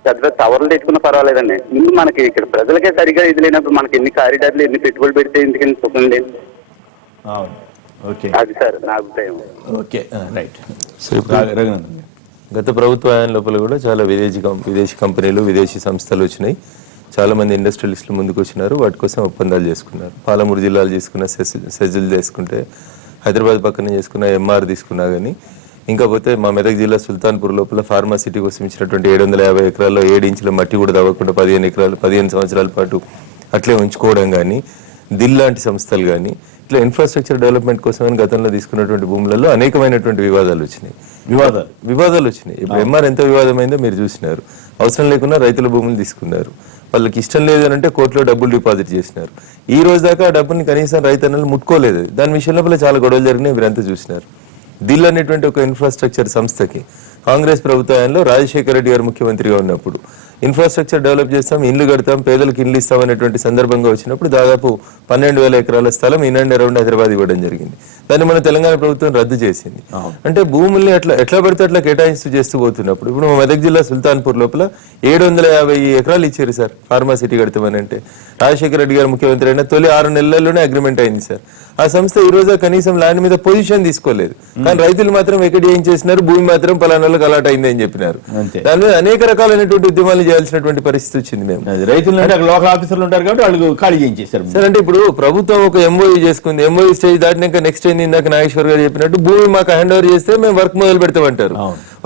పెద్ద పెద్ద టవర్లు తెచ్చుకున్నా పర్వాలేదండి. ముందు మనకి ఇక్కడ ప్రజలకే సరిగా ఇది లేనప్పుడు మనకి ఎన్ని కారిడార్లు, ఎన్ని పెట్టుబడులు పెడితే ఎందుకని సుఖండి. అది సార్ నా అభిప్రాయం. Okay, right. గత ప్రభుత్వ ఆయన లోపల కూడా చాలా విదేశీ కంపెనీలు, విదేశీ సంస్థలు వచ్చినాయి. చాలా మంది ఇండస్ట్రియలిస్టులు ముందుకు వచ్చినారు, వాటి కోసం ఒప్పందాలు చేసుకున్నారు. పాలమూరు జిల్లాలు తీసుకున్న సెజిల్ చేసుకుంటే, హైదరాబాద్ పక్కన చేసుకున్న ఎంఆర్ తీసుకున్నా కానీ, ఇంకా పోతే మా మెదక్ జిల్లా సుల్తాన్పూర్ లోపల ఫార్మాసిటీ కోసం ఇచ్చినటువంటి 750 ఎకరాల్లో 7 ఇంచుల మట్టి కూడా తవ్వకుండా 15 సంవత్సరాల పాటు అట్లే ఉంచుకోవడం కానీ, దిల్ లాంటి సంస్థలు కానీ ఇట్లా ఇన్ఫ్రాస్ట్రక్చర్ డెవలప్మెంట్ కోసం గతంలో తీసుకున్నటువంటి భూములలో అనేకమైనటువంటి వివాదాలు వచ్చినాయి. ఇప్పుడు ఎంఆర్ ఎంత వివాదమైందో మీరు చూసినారు. అవసరం లేకుండా రైతుల భూములు తీసుకున్నారు. వాళ్ళకి ఇష్టం లేదనంటే కోర్టులో డబ్బులు డిపాజిట్ చేసినారు. ఈ రోజు దాకా ఆ డబ్బుని కనీసం రైతన్నలు ముట్టుకోలేదు. దాని విషయంలో చాలా గొడవలు జరిగినాయి, మీరంతా చూసినారు. దిల్ అనేటువంటి ఒక ఇన్ఫ్రాస్ట్రక్చర్ సంస్థకి కాంగ్రెస్ ప్రభుత్వంలో రాజశేఖర రెడ్డి గారు ముఖ్యమంత్రిగా ఉన్నప్పుడు ఇన్ఫ్రాస్ట్రక్చర్ డెవలప్ చేస్తాం, ఇల్లు కడతాం, పేదలకు ఇల్లు ఇస్తాం అనేటువంటి సందర్భంగా వచ్చినప్పుడు దాదాపు 12,000 ఎకరాల స్థలం ఇన్ అండ్ అరౌండ్ హైదరాబాద్ ఇవ్వడం జరిగింది. దాన్ని మన తెలంగాణ ప్రభుత్వం రద్దు చేసింది. అంటే భూముల్ని ఎట్లా పడితే అట్లా కేటాయిస్తూ చేస్తూ పోతున్నప్పుడు ఇప్పుడు మా మెదక్ జిల్లా సుల్తాన్పూర్ లోపల 750 ఎకరాలు ఇచ్చారు సార్ ఫార్మాసిటీ కడతామని. అంటే రాజశేఖర రెడ్డి గారు ముఖ్యమంత్రి అయినా తొలి 6 నెలల్లోనే అగ్రిమెంట్ అయింది సార్. ఆ సంస్థ ఈ రోజు కనీసం ల్యాండ్ మీద పొజిషన్ తీసుకోలేదు, కానీ రైతులు మాత్రం ఎక్కడ ఏం చేసినారు, భూమి మాత్రం పలానాలకు అలాట్ అయింది అని చెప్పినారు. దాని మీద అనేక రకాలైనటువంటి ఉద్యమాలు చేయాల్సినటువంటి పరిస్థితి వచ్చింది. మేము రైతులు లోకల్ ఆఫీసర్లు ఉంటారు కాబట్టి వాళ్ళు ఖాళీ చేయించేశారు సార్. అంటే ఇప్పుడు ప్రభుత్వం ఒక ఎంఓయూ చేసుకుంది, ఎంఓయూ స్టేజ్ దాటినాక నెక్స్ట్ ఏంది, ఇందాక నాగేశ్వర్ గారు చెప్పినట్టు భూమి మాకు హ్యాండ్ ఓవర్ చేస్తే మేము వర్క్ మొదలు పెడతామంటారు.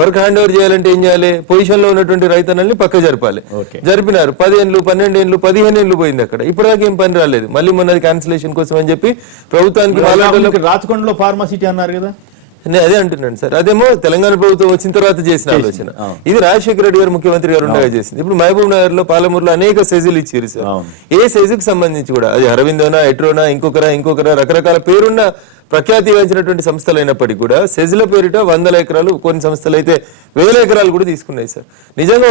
వర్క్ హ్యాండ్ ఓవర్ చేయాలంటే ఏం చేయాలి? పొజిషన్ లో ఉన్నటువంటి రైతన్నల్ని పక్క జరపాలి. జరిపినారు. 10 ఏళ్ళు, 12 ఏళ్ళు, 15 ఏళ్ళు పోయింది అక్కడ. ఇప్పటిదాకా ఏం పని రాలేదు. మళ్ళీ మొన్నది క్యాన్సిలేషన్ కోసం అని చెప్పి ప్రభుత్వానికి రాచకొండలో ఫార్మాసిటీ అన్నారు కదా, నేను అదే అంటున్నాను సార్. అదేమో తెలంగాణ ప్రభుత్వం వచ్చిన తర్వాత చేసిన ఆలోచన. ఇది రాజశేఖర రెడ్డి గారు ముఖ్యమంత్రి గారు ఉండగా చేసింది. ఇప్పుడు మహబూబ్ నగర్ లో, పాలమూరులో అనేక సైజులు ఇచ్చారు సార్. ఏ సైజుకి సంబంధించి కూడా అది అరవిందోనా, ఎట్రోనా, ఇంకొకరా రకరకాల పేరున్న ప్రఖ్యాతిగాంచినటువంటి సంస్థలు అయినప్పటికీ కూడా సెజ్ల పేరిట 100 ఎకరాలు, కొన్ని సంస్థలు అయితే 1000 ఎకరాలు కూడా తీసుకున్నాయి సార్. నిజంగా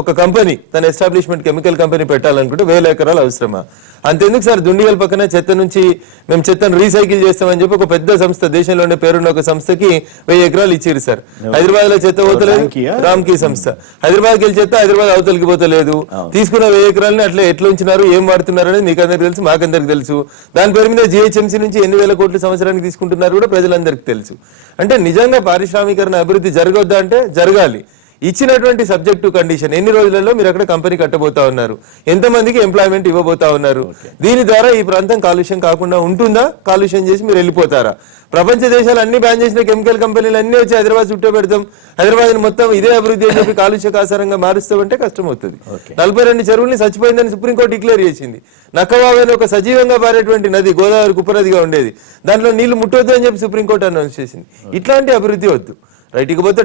ఒక కంపెనీ తన ఎస్టాబ్లిష్మెంట్ కెమికల్ కంపెనీ పెట్టాలనుకుంటే 1000 ఎకరాలు అవసరమా? అంతెందుకు సార్, దుండిగల్ పక్కన చెత్త నుంచి మేము చెత్తను రీసైకిల్ చేస్తామని చెప్పి ఒక పెద్ద సంస్థ, దేశంలోనే పేరున్న ఒక సంస్థకి 1000 ఎకరాలు ఇచ్చారు సార్. హైదరాబాద్ లో చెత్త పోతలేదు, రామ్కీ సంస్థ. హైదరాబాద్కి వెళ్ళి చెత్త హైదరాబాద్ అవతలికి పోతలేదు. తీసుకున్న 1000 ఎకరాలని అట్లా ఎట్లా ఉంచినారు, ఏం వాడుతున్నారు అనేది మీకు అందరికి తెలుసు, మాకందరికి తెలుసు. దాని పేరు మీద జిహెచ్ఎంసీ నుంచి ఎన్ని వేల కోట్లు సంవత్సరానికి తీసుకుంటున్నారు కూడా ప్రజలందరికీ తెలుసు. అంటే నిజంగా పారిశ్రామికరణ అభివృద్ధి జరగొద్దా అంటే జరగాలి. ఇచ్చినటువంటి సబ్జెక్టు కండిషన్ ఎన్ని రోజులలో మీరు అక్కడ కంపెనీ కట్టబోతా ఉన్నారు, ఎంతమందికి ఎంప్లాయ్మెంట్ ఇవ్వబోతా ఉన్నారు, దీని ద్వారా ఈ ప్రాంతం కాలుష్యం కాకుండా ఉంటుందా, కాలుష్యం చేసి మీరు వెళ్ళిపోతారా? ప్రపంచ దేశాలు అన్ని బ్యాన్ చేసిన కెమికల్ కంపెనీలు అన్ని వచ్చి హైదరాబాద్ చుట్టూ పెడతాం, హైదరాబాద్ మొత్తం ఇదే అభివృద్ధి అని చెప్పి కాలుష్య కాసారంగా మారుస్తామంటే కష్టం అవుతుంది. 42 చెరువుల్ని చచ్చిపోయిందని సుప్రీంకోర్టు డిక్లేర్ చేసింది. నక్కవాగు అని ఒక సజీవంగా పారేటువంటి నది, గోదావరి ఉపనదిగా ఉండేది, దాంట్లో నీళ్లు ముట్టొద్దు అని చెప్పి సుప్రీంకోర్టు అనౌన్స్ చేసింది. ఇట్లాంటి అభివృద్ధి వద్దు. రైట్. ఇకపోతే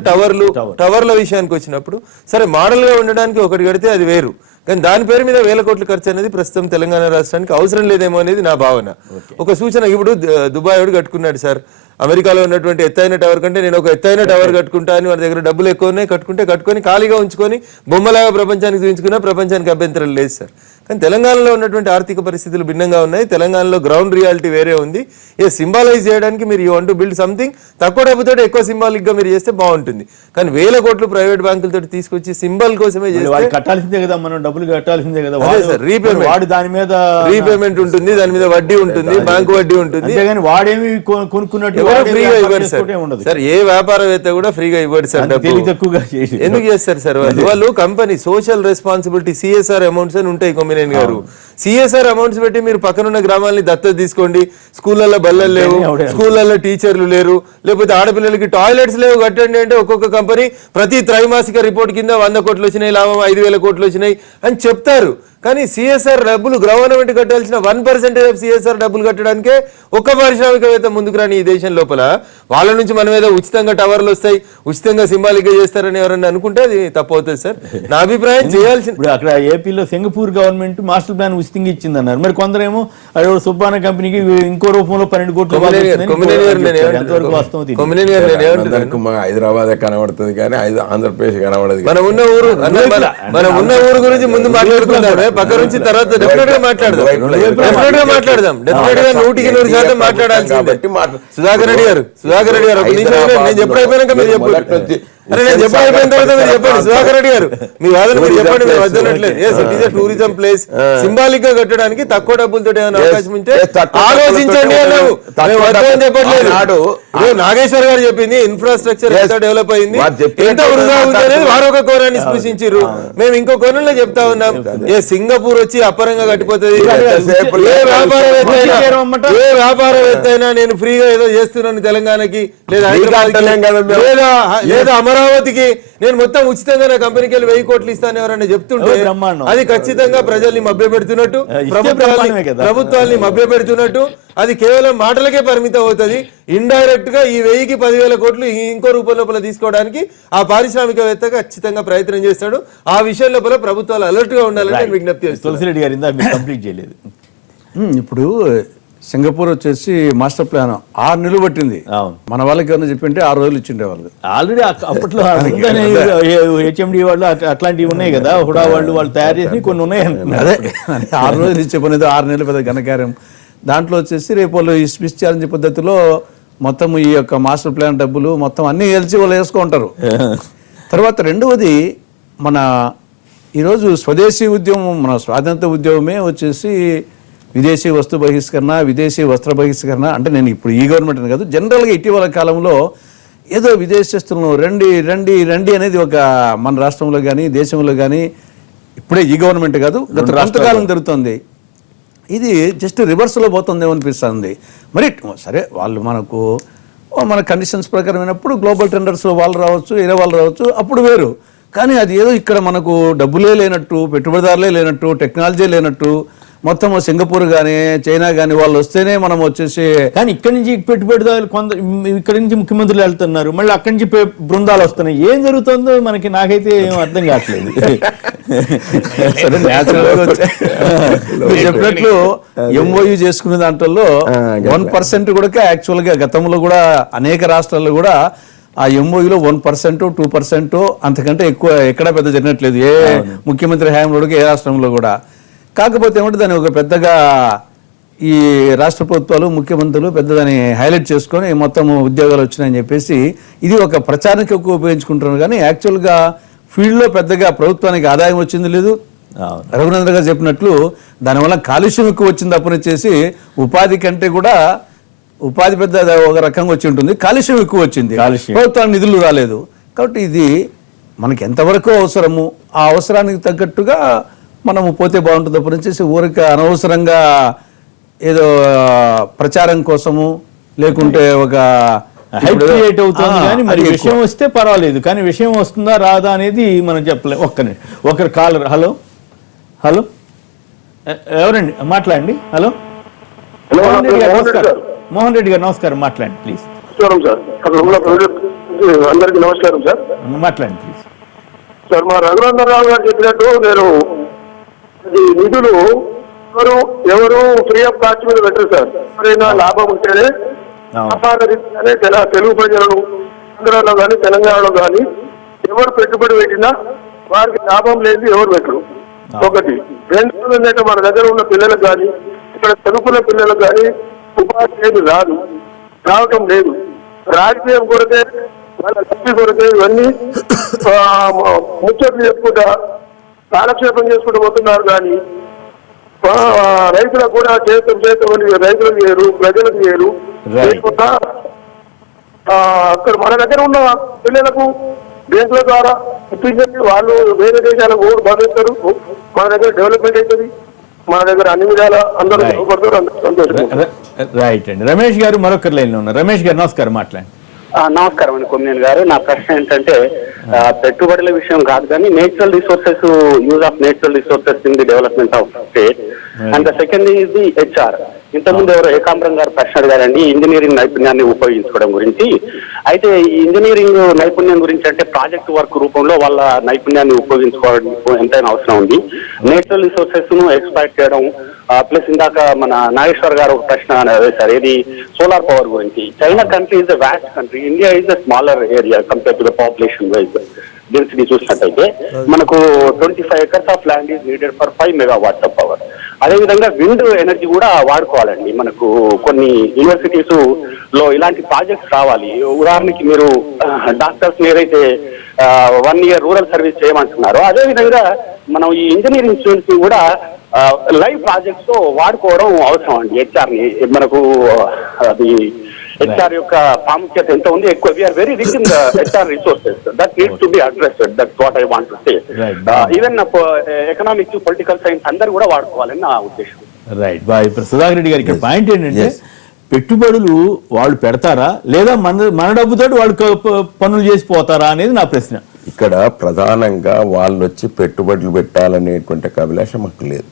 టవర్ల విషయానికి వచ్చినప్పుడు సరే, మోడల్ గా ఉండడానికి ఒకటి కడితే అది వేరు, కానీ దాని పేరు మీద 1000 కోట్ల ఖర్చు అనేది ప్రస్తుతం తెలంగాణ రాష్ట్రానికి అవసరం లేదేమో అనేది నా భావన. ఒక సూచన, ఇప్పుడు దుబాయ్ వాడు కట్టుకున్నాడు సార్, అమెరికాలో ఉన్నటువంటి ఎత్తైన టవర్ కంటే నేను ఒక ఎత్తైన టవర్ కట్టుకుంటా అని, వారి దగ్గర డబ్బులు ఎక్కువ ఉన్నాయి, కట్టుకొని ఖాళీగా ఉంచుకొని బొమ్మలాగా ప్రపంచానికి చూపించుకున్నా ప్రపంచానికి అభ్యంతరం లేదు సార్. కానీ తెలంగాణలో ఉన్నటువంటి ఆర్థిక పరిస్థితులు భిన్నంగా ఉన్నాయి. తెలంగాణలో గ్రౌండ్ రియాలిటీ వేరే ఉంది. సింబాలైజ్ చేయడానికి మీరు you want to build something, తక్కువ డబ్బుతో ఎక్కువ సింబాలిక్ గా మీరు చేస్తే బాగుంటుంది. కానీ 1000 కోట్లు ప్రైవేట్ బ్యాంకులతో తీసుకొచ్చి సింబల్ కోసమే చేస్తే కట్టాల్సిందే కదా, మనం డబ్బులు కట్టాల్సిందే కదా. రీపేమెంట్, దాని మీద రీపేమెంట్ ఉంటుంది, దాని మీద వడ్డీ ఉంటుంది, బ్యాంకు వడ్డీ ఉంటుంది. వాడేమి కొనుక్కున్నట్టు ఫ్రీగా ఇవ్వడు సార్. ఏ వ్యాపారవేత్త కూడా ఫ్రీగా ఇవ్వడు సార్. ఎందుకు చేస్తారు సార్ వాళ్ళు? Company social responsibility, CSR amounts అని ఉంటాయి కొమ్మినేని గారు. సిఎస్ఆర్ అమౌంట్స్ పెట్టి మీరు పక్కనున్న గ్రామాలని దత్తత తీసుకోండి. స్కూళ్ళల్లో బల్లలు లేవు, స్కూళ్ళల్లో టీచర్లు లేరు, లేకపోతే ఆడపిల్లలకి టాయిలెట్స్ లేవు, కట్టండి అంటే ఒక్కొక్క కంపెనీ ప్రతి త్రైమాసిక రిపోర్ట్ కింద 100 కోట్లు వచ్చినాయి లాభం, 5000 కోట్లు వచ్చినాయి అని చెప్తారు. కానీ సిఎస్ఆర్ డబ్బులు గవర్నమెంట్ కట్టాల్సిన 1% ఆఫ్ సిఎస్ఆర్ డబ్బులు కట్టడానికే ఒక్క పారిశ్రామికవేత్త ముందుకు రాని ఈ దేశం లోపల వాళ్ళ నుంచి మన మీద ఉచితంగా టవర్లు వస్తాయి, ఉచితంగా సింబాలిక్ గా చేస్తారని ఎవరన్నా అనుకుంటే అది తప్పు అవుతుంది సార్. నా అభిప్రాయం చేయాల్సింది. ఇప్పుడు అక్కడ ఏపీలో సింగపూర్ గవర్నమెంట్ మాస్టర్ ప్లాన్ ఉచితంగా ఇచ్చింది అన్నారు. మరి కొందరేమో అదే సుబ్బాన కంపెనీకి ఇంకో రూపంలో 12 కోట్లు హైదరాబాద్ కనబడుతుంది కానీ ఆంధ్రప్రదేశ్ కనబడదు. మనం ఉన్న ఊరు గురించి ముందు మాట్లాడుకుందాం, పక్క నుంచి తర్వాత డెఫినెట్ గా మాట్లాడదాం. 100% మాట్లాడాల్సిందే. సుధాకర్ రెడ్డి గారు ఒక నిమిషం నేను చెప్పడం అయిపోయినాక మీరు చెప్పండి. నేను చెప్పడం అయిపోయిన తర్వాత మీరు చెప్పండి. సుధాకర్ రెడ్డి గారు మీ వాదన మీరు చెప్పండి. మీరు వద్దనట్లేదు. It is a tourism place, symbolic గా కట్టడానికి తక్కువ డబ్బులతో ఏమైనా అవకాశం ఉంటే ఆలోచించండి అన్నావు. చెప్పట్లేదు. నాగేశ్వర్ గారు చెప్పింది ఇన్ఫ్రాస్ట్రక్చర్ ఎంత డెవలప్ అయింది, ఎంత వృధా ఉంది అనేది వారు ఒక కోణాన్ని స్పృశించారు. మేము ఇంకో కోణంలో చెప్తా ఉన్నాం. సింగపూర్ వచ్చి అప్పరంగా కట్టిపోతుంది. ఏ వ్యాపారవేత్త అయినా నేను ఫ్రీగా ఏదో చేస్తున్నాను తెలంగాణకి లేదా లేదా అమరావతికి నేను మొత్తం ఉచితంగా నా కంపెనీకి వెళ్ళి 1000 కోట్లు ఇస్తాను ఎవరైనా చెప్తుంటే అది ఖచ్చితంగా ప్రజల్ని మభ్యపెడుతున్నట్టు, ప్రభుత్వాన్ని మభ్యపెడుతున్నట్టు, అది కేవలం మాటలకే పరిమితం అవుతుంది. ఇండైరెక్ట్ గా ఈ 1000కి 10,000 కోట్లు ఇంకో రూపం లోపల తీసుకోవడానికి ఆ పారిశ్రామికవేత్త ఖచ్చితంగా ప్రయత్నం చేస్తాడు. ఆ విషయం లోపల ప్రభుత్వాలు అలర్ట్ గా ఉండాలని విజ్ఞప్తి చేస్తాను. తులసిరెడ్డి గారు ఇందాక కంప్లీట్ చేయలేదు. ఇప్పుడు సింగపూర్ వచ్చేసి మాస్టర్ ప్లాన్ 6 నెలలు పట్టింది. మన వాళ్ళకి ఏమన్నా చెప్పింటే 6 రోజులు ఇచ్చిండే వాళ్ళు. ఆల్రెడీ అప్పట్లో హెచ్ఎండి వాళ్ళు అట్లాంటివి ఉన్నాయి కదా, హుడా వాళ్ళు తయారు చేసి కొన్ని ఉన్నాయి. అదే 6 రోజులు ఇచ్చే పని 6 నెలలు పెద్ద ఘనకార్యం. దాంట్లో వచ్చేసి రేపు వాళ్ళు ఈ స్విచ్ ఛాలెంజ్ పద్ధతిలో మొత్తం ఈ యొక్క మాస్టర్ ప్లాన్ డబ్బులు మొత్తం అన్ని కలిసి వాళ్ళు వేసుకుంటారు. తర్వాత రెండవది, మన ఈరోజు స్వదేశీ ఉద్యమం, మన స్వాతంత్ర ఉద్యమమే వచ్చేసి విదేశీ వస్తు బహిష్కరణ, విదేశీ వస్త్ర బహిష్కరణ. అంటే నేను ఇప్పుడు ఈ గవర్నమెంట్ అని కాదు, జనరల్గా ఇటీవల కాలంలో ఏదో విదేశస్తులను రండి రండి రండి అనేది ఒక మన రాష్ట్రంలో కానీ దేశంలో కానీ ఇప్పుడే ఈ గవర్నమెంట్ కాదు గత కొంతకాలం జరుగుతుంది. ఇది జస్ట్ రివర్స్లో పోతుందేమో అనిపిస్తుంది. మరి సరే, వాళ్ళు మన కండిషన్స్ ప్రకారం అయినప్పుడు గ్లోబల్ టెండర్స్లో వాళ్ళు రావచ్చు, వేరే వాళ్ళు రావచ్చు, అప్పుడు వేరు. కానీ అది ఏదో ఇక్కడ మనకు డబ్బులే లేనట్టు, పెట్టుబడిదారులే లేనట్టు, టెక్నాలజీ లేనట్టు, మొత్తం సింగపూర్ కానీ చైనా కానీ వాళ్ళు వస్తేనే మనం వచ్చేసి కానీ ఇక్కడి నుంచి పెట్టుబడిదారులు ఇక్కడి నుంచి ముఖ్యమంత్రులు వెళ్తున్నారు, మళ్ళీ అక్కడి నుంచి బృందాలు వస్తున్నాయి. ఏం జరుగుతుందో నాకైతే ఏం అర్థం కావట్లేదు. సరే న్యాచురల్ గా మీరు చెప్పినట్లు ఎంఓయూ చేసుకునే దాంట్లో 1% కూడా యాక్చువల్ గా గతంలో కూడా అనేక రాష్ట్రాల్లో కూడా ఆ ఎంఓయూలో 1%, 2% అంతకంటే ఎక్కువ ఎక్కడా పెద్ద జరిగినట్లేదు ఏ ముఖ్యమంత్రి హయాంలో ఏ రాష్ట్రంలో కూడా. కాకపోతే ఏమంటే దాన్ని ఒక పెద్దగా ఈ రాష్ట్ర ప్రభుత్వాలు ముఖ్యమంత్రులు పెద్దదాన్ని హైలైట్ చేసుకొని మొత్తం ఉద్యోగాలు వచ్చినాయని చెప్పేసి ఇది ఒక ప్రచారానికి ఎక్కువ ఉపయోగించుకుంటున్నారు. కానీ యాక్చువల్గా ఫీల్డ్లో పెద్దగా ప్రభుత్వానికి ఆదాయం వచ్చింది లేదు. రఘునందన్ గారు చెప్పినట్లు దానివల్ల కాలుష్యం ఎక్కువ వచ్చింది అప్పనిచ్చేసి ఉపాధి కంటే కూడా ఉపాధి పెద్ద ఒక రకంగా వచ్చి ఉంటుంది, కాలుష్యం ఎక్కువ వచ్చింది, ప్రభుత్వానికి నిధులు రాలేదు. కాబట్టి ఇది మనకి ఎంతవరకు అవసరము ఆ అవసరానికి తగ్గట్టుగా మనము పోతే బాగుంటుంది అప్పనిచ్చేసి ఊరికి అనవసరంగా ఏదో ప్రచారం కోసము లేకుంటే ఒక హైప్ అవుతుంది. కానీ మరి విషయం వస్తే పర్వాలేదు, కానీ విషయం వస్తుందా రాదా అనేది మనం చెప్పలేము. ఒకరి కాలర్. హలో హలో ఎవరండి మాట్లాడండి. హలో మోహన్ రెడ్డి గారు నమస్కారం. మోహన్ రెడ్డి గారు నమస్కారం, మాట్లాడండి ప్లీజ్. నమస్కారం సార్. అందరికి నమస్కారం సార్. మాట్లాడండి ప్లీజ్. సార్ మా రఘునందన్ రావు గారు చెప్పినట్టు నేను నిధులు ఎవరు ఫ్రీ ఆఫ్ కాస్ట్ మీద పెట్టరు సార్. ఎవరైనా లాభం ఉంటేనే తెలుగు ప్రజలను ఆంధ్రాలో కానీ తెలంగాణలో కానీ ఎవరు పెట్టుబడి పెట్టినా వారికి లాభం లేదు ఎవరు పెట్టరు. ఒకటి. రెండోది ఏంటంటే మన దగ్గర ఉన్న పిల్లలకు కానీ ఇక్కడ చదువుకున్న పిల్లలకు కానీ ఉపాధి ఏది రావటం లేదు. రాజకీయం కొరకే వాళ్ళ శక్తి కొరకే ఇవన్నీ ముచ్చట్లు చెప్పుకుంటా కాలక్షేపం చేసుకుంటూ పోతున్నారు. కానీ రైతులకు కూడా చేతం రైతులకు వేరు ప్రజలకు వేరు. అక్కడ మన దగ్గర ఉన్న పిల్లలకు బ్యాంకుల ద్వారా ఇప్పించండి, వాళ్ళు వేరే దేశాలకు ఓటు బాధిస్తారు. మన దగ్గర డెవలప్మెంట్ అవుతుంది, మన దగ్గర అన్ని విధాల అందరూ సంతోషం. రైట్ అండి. రమేష్ గారు మరొకరి లైన్ లో ఉన్నారు. రమేష్ గారు నమస్కారం, మాట్లాడండి. నమస్కారం అండి కొమ్మినేని గారు. నా ప్రశ్న ఏంటంటే పెట్టుబడుల విషయం కాదు కానీ natural resources, use of natural resources in the development of state. And the second is the HR. ఇంతకుముందు ఎవరో ఏకాంబరం గారు ప్రశ్న అడిగారండి ఇంజనీరింగ్ నైపుణ్యాన్ని ఉపయోగించుకోవడం గురించి. అయితే ఈ ఇంజనీరింగ్ నైపుణ్యం గురించి అంటే ప్రాజెక్ట్ వర్క్ రూపంలో వాళ్ళ నైపుణ్యాన్ని ఉపయోగించుకోవడం ఎంతైనా అవసరం ఉంది. నేచురల్ రిసోర్సెస్ ను ఎక్స్ప్లాయిట్ చేయడం ప్లస్ ఇందాక మన నాగేశ్వర్ గారు ఒక ప్రశ్న వేశారు ఏది సోలార్ పవర్ గురించి. China country is the vast country, India is the smaller area compare to the population wise density చూసినట్టయితే మనకు 25 acres of land is needed for 5 megawatts of power. అదేవిధంగా విండ్ ఎనర్జీ కూడా వాడుకోవాలండి. మనకు కొన్ని యూనివర్సిటీస్ లో ఇలాంటి ప్రాజెక్ట్స్ రావాలి. ఉదాహరణకి మీరు డాక్టర్స్ ఏదైతే 1 year రూరల్ సర్వీస్ చేయమంటున్నారో అదేవిధంగా మనం ఈ ఇంజనీరింగ్ స్టూడెంట్స్ కూడా లైవ్ ప్రాజెక్ట్స్ తో వాడుకోవడం అవసరం అండి. హెచ్ఆర్ ని మనకు అది హెచ్ఆర్ యొక్క ప్రాముఖ్యత ఎంత ఉంది ఎక్కువ. We are very rich in the HR resources that needs to be addressed. That's what I want to say. Even economics, political science అందరు కూడా వాడుకోవాలని నా ఉద్దేశం. Right boy. ఇప్పుడు సుధాకర్ రెడ్డి గారికి పాయింట్ ఏంటంటే పెట్టుబడులు వాళ్ళు పెడతారా లేదా మన డబ్బుతో వాళ్ళు పనులు చేసి పోతారా అనేది నా ప్రశ్న. ఇక్కడ ప్రధానంగా వాళ్ళు వచ్చి పెట్టుబడులు పెట్టాలనేటువంటి అభిలాష మాకు లేదు.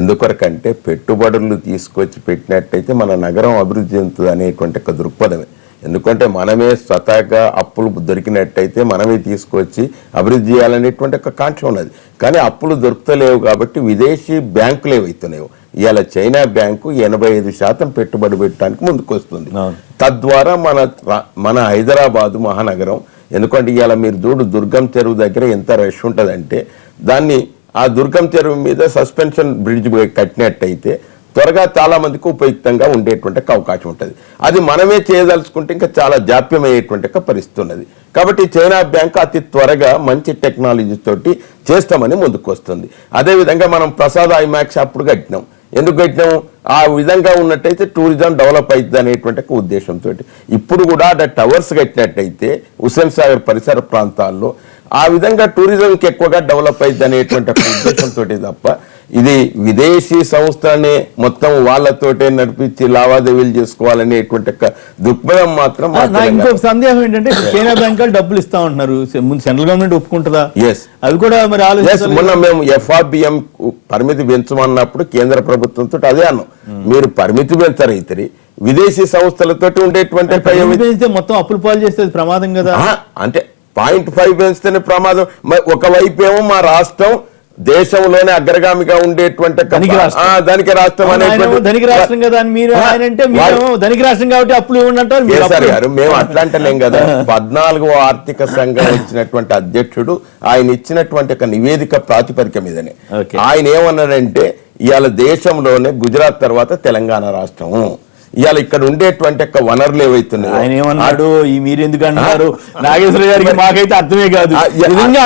ఎందుకొరకంటే పెట్టుబడులు తీసుకొచ్చి పెట్టినట్టయితే మన నగరం అభివృద్ధి చెందుతుంది అనేటువంటి ఒక దృక్పథమే. ఎందుకంటే మనమే స్వతహాగా అప్పులు దొరికినట్టయితే మనమే తీసుకొచ్చి అభివృద్ధి చేయాలనేటువంటి ఒక కాంక్ష ఉన్నది. కానీ అప్పులు దొరుకుతలేవు కాబట్టి విదేశీ బ్యాంకులు ఏవైతున్నాయో ఇవాళ చైనా బ్యాంకు 85% పెట్టుబడి పెట్టడానికి ముందుకు వస్తుంది. తద్వారా మన హైదరాబాదు మహానగరం, ఎందుకంటే ఇవాళ మీరు చూడు దుర్గం చెరువు దగ్గర ఎంత రష్ ఉంటుందంటే దాన్ని ఆ దుర్గం చెరువు మీద సస్పెన్షన్ బ్రిడ్జ్ కట్టినట్టయితే త్వరగా చాలా మందికి ఉపయుక్తంగా ఉండేటువంటి అవకాశం ఉంటుంది. అది మనమే చేయదలుచుకుంటే ఇంకా చాలా జాప్యం అయ్యేటువంటి పరిస్థితి ఉన్నది. కాబట్టి చైనా బ్యాంక్ అతి త్వరగా మంచి టెక్నాలజీ తోటి చేస్తామని ముందుకు వస్తుంది. అదేవిధంగా మనం ప్రసాద్ ఐమాక్స్ అప్పుడు కట్టినాం. ఎందుకు కట్టినాము? ఆ విధంగా ఉన్నట్టయితే టూరిజం డెవలప్ అవుతుంది అనేటువంటి ఉద్దేశంతో ఇప్పుడు కూడా టవర్స్ కట్టినట్టయితే హుస్సేన్ సాగర్ పరిసర ప్రాంతాల్లో ఆ విధంగా టూరిజంకి ఎక్కువగా డెవలప్ అవుతుంది అనేటువంటి ఉద్దేశంతో తప్ప ఇది విదేశీ సంస్థలని మొత్తం వాళ్ళతోటే నడిపించి లావాదేవీలు చేసుకోవాలనేటువంటి దృక్పథం మాత్రం మా నాకు ఇంకొక సందేహం ఏంటంటే చైనా బ్యాంకులు డబ్బులు ఇస్తా ఉంటున్నారు, ముందు సెంట్రల్ గవర్నమెంట్ ఒప్పుకుంటుందా? Yes. అవి కూడా మరి మొన్న మేము FRBM పరిమితి పెంచమన్నప్పుడు కేంద్ర ప్రభుత్వంతో అదే అన్నాం, మీరు పరిమితి పెంచరైతే విదేశీ సంస్థలతోటి ఉండేటువంటి పెంచితే మొత్తం అప్పులు పాలు చేస్తే అది ప్రమాదం కదా. అంటే 0.5 పెంచితేనే ప్రమాదం. ఒకవైపు ఏమో మా రాష్ట్రం దేశంలోనే అగ్రగామిగా ఉండేటువంటి ధనిక రాష్ట్రం ధనిక రాష్ట్రం కదా అని మీరు ఆయన అంటే మీరు ధనిక రాష్ట్రం కాబట్టి అప్పులు ఇవ్వంటారు కేసీఆర్ గారు. మేము అట్లా అంటలేం కదా. 14వ ఆర్థిక సంఘం ఇచ్చినటువంటి అధ్యక్షుడు ఆయన ఇచ్చినటువంటి ఒక నివేదిక ప్రాతిపదిక మీదనే ఆయన ఏమన్నాడంటే ఇవాళ దేశంలోనే గుజరాత్ తర్వాత తెలంగాణ రాష్ట్రము, ఇవాళ ఇక్కడ ఉండేటువంటి వనరులు ఏవైతున్నాయి. ఆయన ఏమన్నాడు ఈ మీరు ఎందుకు అంటున్నారు నాగేశ్వర గారికి మాకైతే అర్థమే కాదు.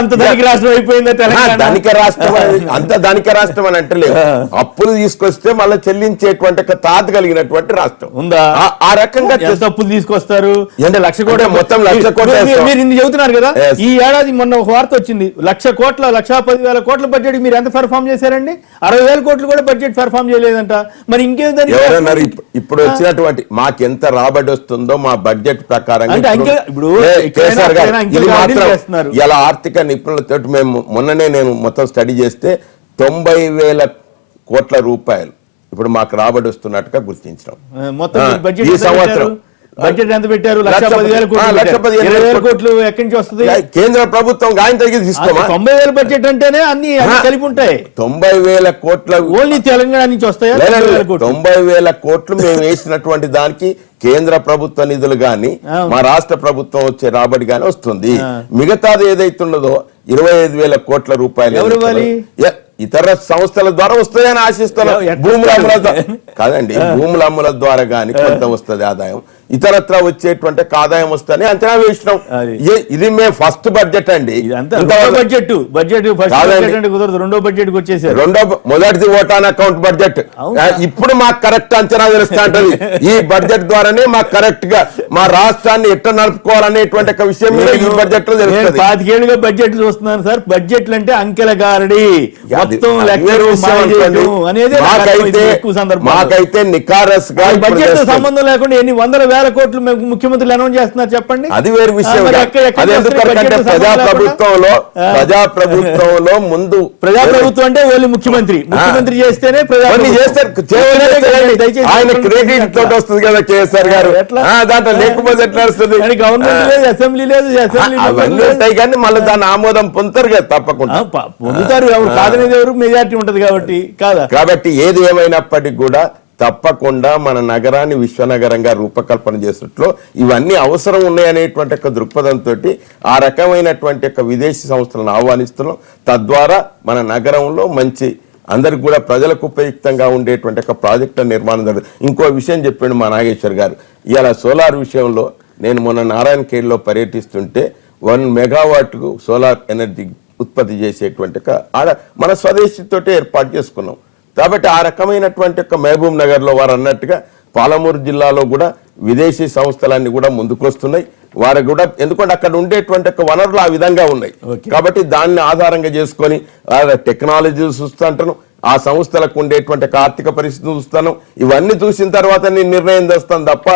అంత ధనిక రాష్ట్రం అయిపోయిందా తెలంగాణ? ధనిక రాష్ట్రం అంత ధనిక రాష్ట్రం అని అంటలేదు, అప్పులు తీసుకొస్తే మళ్ళీ చెల్లించేటువంటి తాత కలిగినటువంటి రాష్ట్రం ఉందా? ఆ రకంగా ఎంత అప్పులు తీసుకొస్తారు అంటే 1,00,000 కోట్ల మొత్తం 1,00,000 కోట్లు మీరు ఇన్ని చెబుతున్నారు కదా. ఈ ఏడాది మొన్న ఒక వార్త వచ్చింది, 1,10,10,000 కోట్ల బడ్జెట్ మీరు ఎంత పెర్ఫామ్ చేశారండి? 60,000 కోట్లు కూడా బడ్జెట్ పెర్ఫామ్ చేయలేదంట. మరి ఇంకేం ఇప్పుడు వచ్చినటువంటి మాకెంత రాబడి వస్తుందో మా బడ్జెట్ ప్రకారం ఇలా ఆర్థిక నిపుణులతో మేము మొన్ననే నేను మొత్తం స్టడీ చేస్తే 90,000 కోట్ల రూపాయలు ఇప్పుడు మాకు రాబడి వస్తున్నట్టుగా గుర్తించడం. ఈ సంవత్సరం బడ్జెట్ ఎంత పెట్టారు? 1,10,000 కోట్లు ఎక్కడి నుంచి వస్తుంది? కేంద్ర ప్రభుత్వం ఆయన దగ్గర తీసుకోమా? 90,000 బడ్జెట్ అంటేనే అన్ని కలిపి ఉంటాయి. 90,000 కోట్ల ఓన్లీ తెలంగాణ నుంచి వస్తాయా? 90,000 కోట్లు మేము వేసినటువంటి దానికి కేంద్ర ప్రభుత్వ నిధులు గాని మా రాష్ట్ర ప్రభుత్వం వచ్చే రాబడి గాని వస్తుంది. మిగతాది ఏదైతున్నదో 25,000 కోట్ల రూపాయలు ఇతర సంస్థల ద్వారా వస్తాయని ఆశిస్తున్నాం. భూముల అమ్ముల కాదండి, భూముల అమ్ముల ద్వారా గాని కొంత వస్తుంది ఆదాయం, ఇతరత్ర వచ్చేటువంటి ఆదాయం వస్తుందని అంచనా వేసినాం. ఇది మేము ఫస్ట్ బడ్జెట్ అండి. రెండో బడ్జెట్ వచ్చేసారు. మొదటిది ఓటాన్ అకౌంట్ బడ్జెట్. ఇప్పుడు మాకు కరెక్ట్ అంచనా తెలుస్తా ఉంటది. ఈ బడ్జెట్ ద్వారానే మాకు కరెక్ట్ గా మా రాష్ట్రాన్ని ఎట్లా నడుపుకోవాలనేటువంటి ఒక విషయం మీద ఈ బడ్జెట్ లో తెలుస్తుంది. 5 ఏళ్ళుగా బడ్జెట్ చూస్తున్నాను సార్. బడ్జెట్లు అంటే అంకెల గారడి, మాకైతే నికారస్ గా బడ్జెట్ సంబంధం లేకుండా ఎన్ని వందల వేల కోట్లు ముఖ్యమంత్రులు అనౌన్స్ చేస్తున్నారు చెప్పండి. అది వేరు విషయం. ప్రజాప్రభుత్వంలో ముందు ప్రజాప్రభుత్వం అంటే ఓన్లీ ముఖ్యమంత్రి చేస్తేనే ఆయన క్రెడిట్ తోటి వస్తుంది కదా కేసీఆర్ గారు. దాంట్లో లేకపోతే ఎట్లా వస్తుంది? గవర్నమెంట్ లేదు, అసెంబ్లీ లేదు, అవన్నీ ఉంటాయి కానీ మళ్ళీ దాని ఆమోదం పొందుతారు కదా, తప్పకుండా పొందుతారు. ఎవరు కాదనేది ఎవరు మెజారిటీ ఉంటది కాబట్టి కాదా. కాబట్టి ఏది ఏమైనప్పటికీ కూడా తప్పకుండా మన నగరాన్ని విశ్వనగరంగా రూపకల్పన చేసినట్లు ఇవన్నీ అవసరం ఉన్నాయనేటువంటి ఒక దృక్పథంతో ఆ రకమైనటువంటి ఒక విదేశీ సంస్థలను ఆహ్వానిస్తున్నాం. తద్వారా మన నగరంలో మంచి అందరికి కూడా ప్రజలకు ఉపయుక్తంగా ఉండేటువంటి ఒక ప్రాజెక్టుల నిర్మాణం జరుగుతుంది. ఇంకో విషయం చెప్పాడు మా నాగేశ్వర్ గారు. ఇలా సోలార్ విషయంలో నేను మొన్న నారాయణ ఖేడ్లో పర్యటిస్తుంటే 1 మెగావాట్కు సోలార్ ఎనర్జీ ఉత్పత్తి చేసేటువంటి మన స్వదేశీతోటే ఏర్పాటు చేసుకున్నాం. కాబట్టి ఆ రకమైనటువంటి ఒక మహబూబ్ నగర్లో వారు అన్నట్టుగా పాలమూరు జిల్లాలో కూడా విదేశీ సంస్థలన్నీ కూడా ముందుకు వస్తున్నాయి. వారు కూడా ఎందుకంటే అక్కడ ఉండేటువంటి ఒక వనరులు ఆ విధంగా ఉన్నాయి. కాబట్టి దాన్ని ఆధారంగా చేసుకొని టెక్నాలజీ చూస్తుంటాను, ఆ సంస్థలకు ఉండేటువంటి ఆర్థిక పరిస్థితి చూస్తాను. ఇవన్నీ చూసిన తర్వాత నేను నిర్ణయం చేస్తాను తప్ప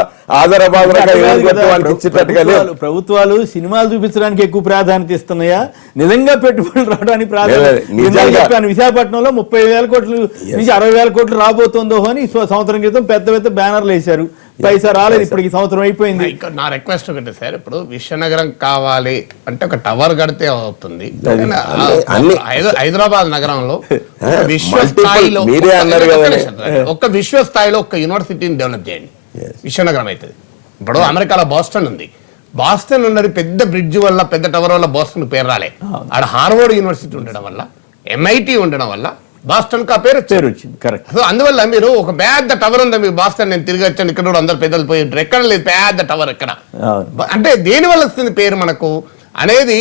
ప్రభుత్వాలు సినిమాలు చూపించడానికి ఎక్కువ ప్రాధాన్యత ఇస్తున్నాయా, నిజంగా పెట్టుబడులు రావడానికి ప్రాధాన్యత? విశాఖపట్నంలో 30,000 కోట్లు నుంచి 60,000 కోట్లు రాబోతుందో అని సంవత్సరం క్రితం పెద్ద పెద్ద బ్యానర్లు వేశారు. పైసా రాలేదు. ఇప్పటికి సంవత్సరం అయిపోయింది. నా రిక్వెస్ట్ ఒకటి సార్, ఇప్పుడు విశ్వనగరం కావాలి అంటే ఒక టవర్ కడితే అవుతుంది. హైదరాబాద్ నగరంలో ఒక విశ్వ స్థాయిలో ఒక యూనివర్సిటీని డెవలప్ చేయండి, విశ్వనగరం అవుతుంది. ఇప్పుడు అమెరికాలో బాస్టన్ ఉంది. బాస్టన్ ఉన్నది పెద్ద బ్రిడ్జ్ వల్ల, పెద్ద టవర్ వల్ల బాస్టన్ పేరు రాలే. ఆడ హార్వర్డ్ యూనివర్సిటీ ఉండడం వల్ల, MIT ఉండడం వల్ల బాస్టన్ కా పేరు వచ్చింది. కరెక్ట్. సో అందువల్ల మీరు ఒక పెద్ద టవర్ ఉంది మీకు బాస్టన్, నేను తిరిగి వచ్చాను, ఇక్కడ కూడా అందరు పెద్దలు పోయి ఉంటారు, ఎక్కడ లేదు పెద్ద టవర్ ఎక్కడ. అంటే దేని వల్ల వస్తుంది పేరు మనకు అనేది?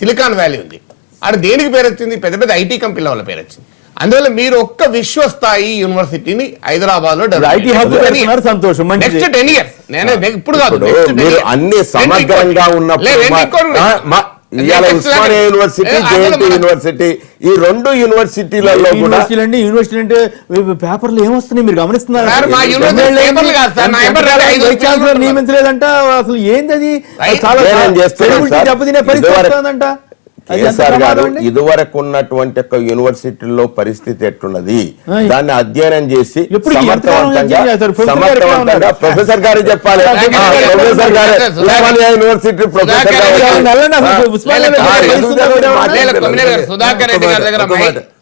సిలికాన్ వ్యాలీ ఉంది, ఆడ దేనికి పేరు వచ్చింది? పెద్ద పెద్ద IT కంపెనీల వల్ల పేరు వచ్చింది. అందువల్ల మీరు ఒక్క విశ్వస్థాయి యూనివర్సిటీని హైదరాబాద్ లో సంతోషం. నెక్స్ట్ 10 years, నేను ఇప్పుడు కాదు, అన్ని సమగ్రంగా ఉన్నప్పుడు ఇవాళ ఉస్మానియా యూనివర్సిటీ, జేఎన్టీ యూనివర్సిటీ, ఈ 2 యూనివర్సిటీలలో కూడా యూనివర్సిటీ అంటే పేపర్లు ఏమొస్తున్నాయి మీరు గమనిస్తున్నారు? సార్, మా యూనివర్సిటీ పేపర్లు కాదు సార్, నా ఎంబర్ రాదు, 5 వైస్ ఛాన్సలర్ నియమించలేదంట. అసలు ఏంది అది? చాలా నేనేం చేస్తున్నాను సార్, దెబ్బతినే పరిస్థితి వస్తుందంట. కేసీఆర్ గారు ఇదివరకు ఉన్నటువంటి ఒక యూనివర్సిటీల్లో పరిస్థితి ఎట్లున్నది దాన్ని అధ్యయనం చేసి సమర్థవంతంగా ప్రొఫెసర్ గారు చెప్పాలి. ప్రొఫెసర్ గారు ఉస్మానియా యూనివర్సిటీ ప్రొఫెసర్ సుధాకర్ రెడ్డి గారి దగ్గర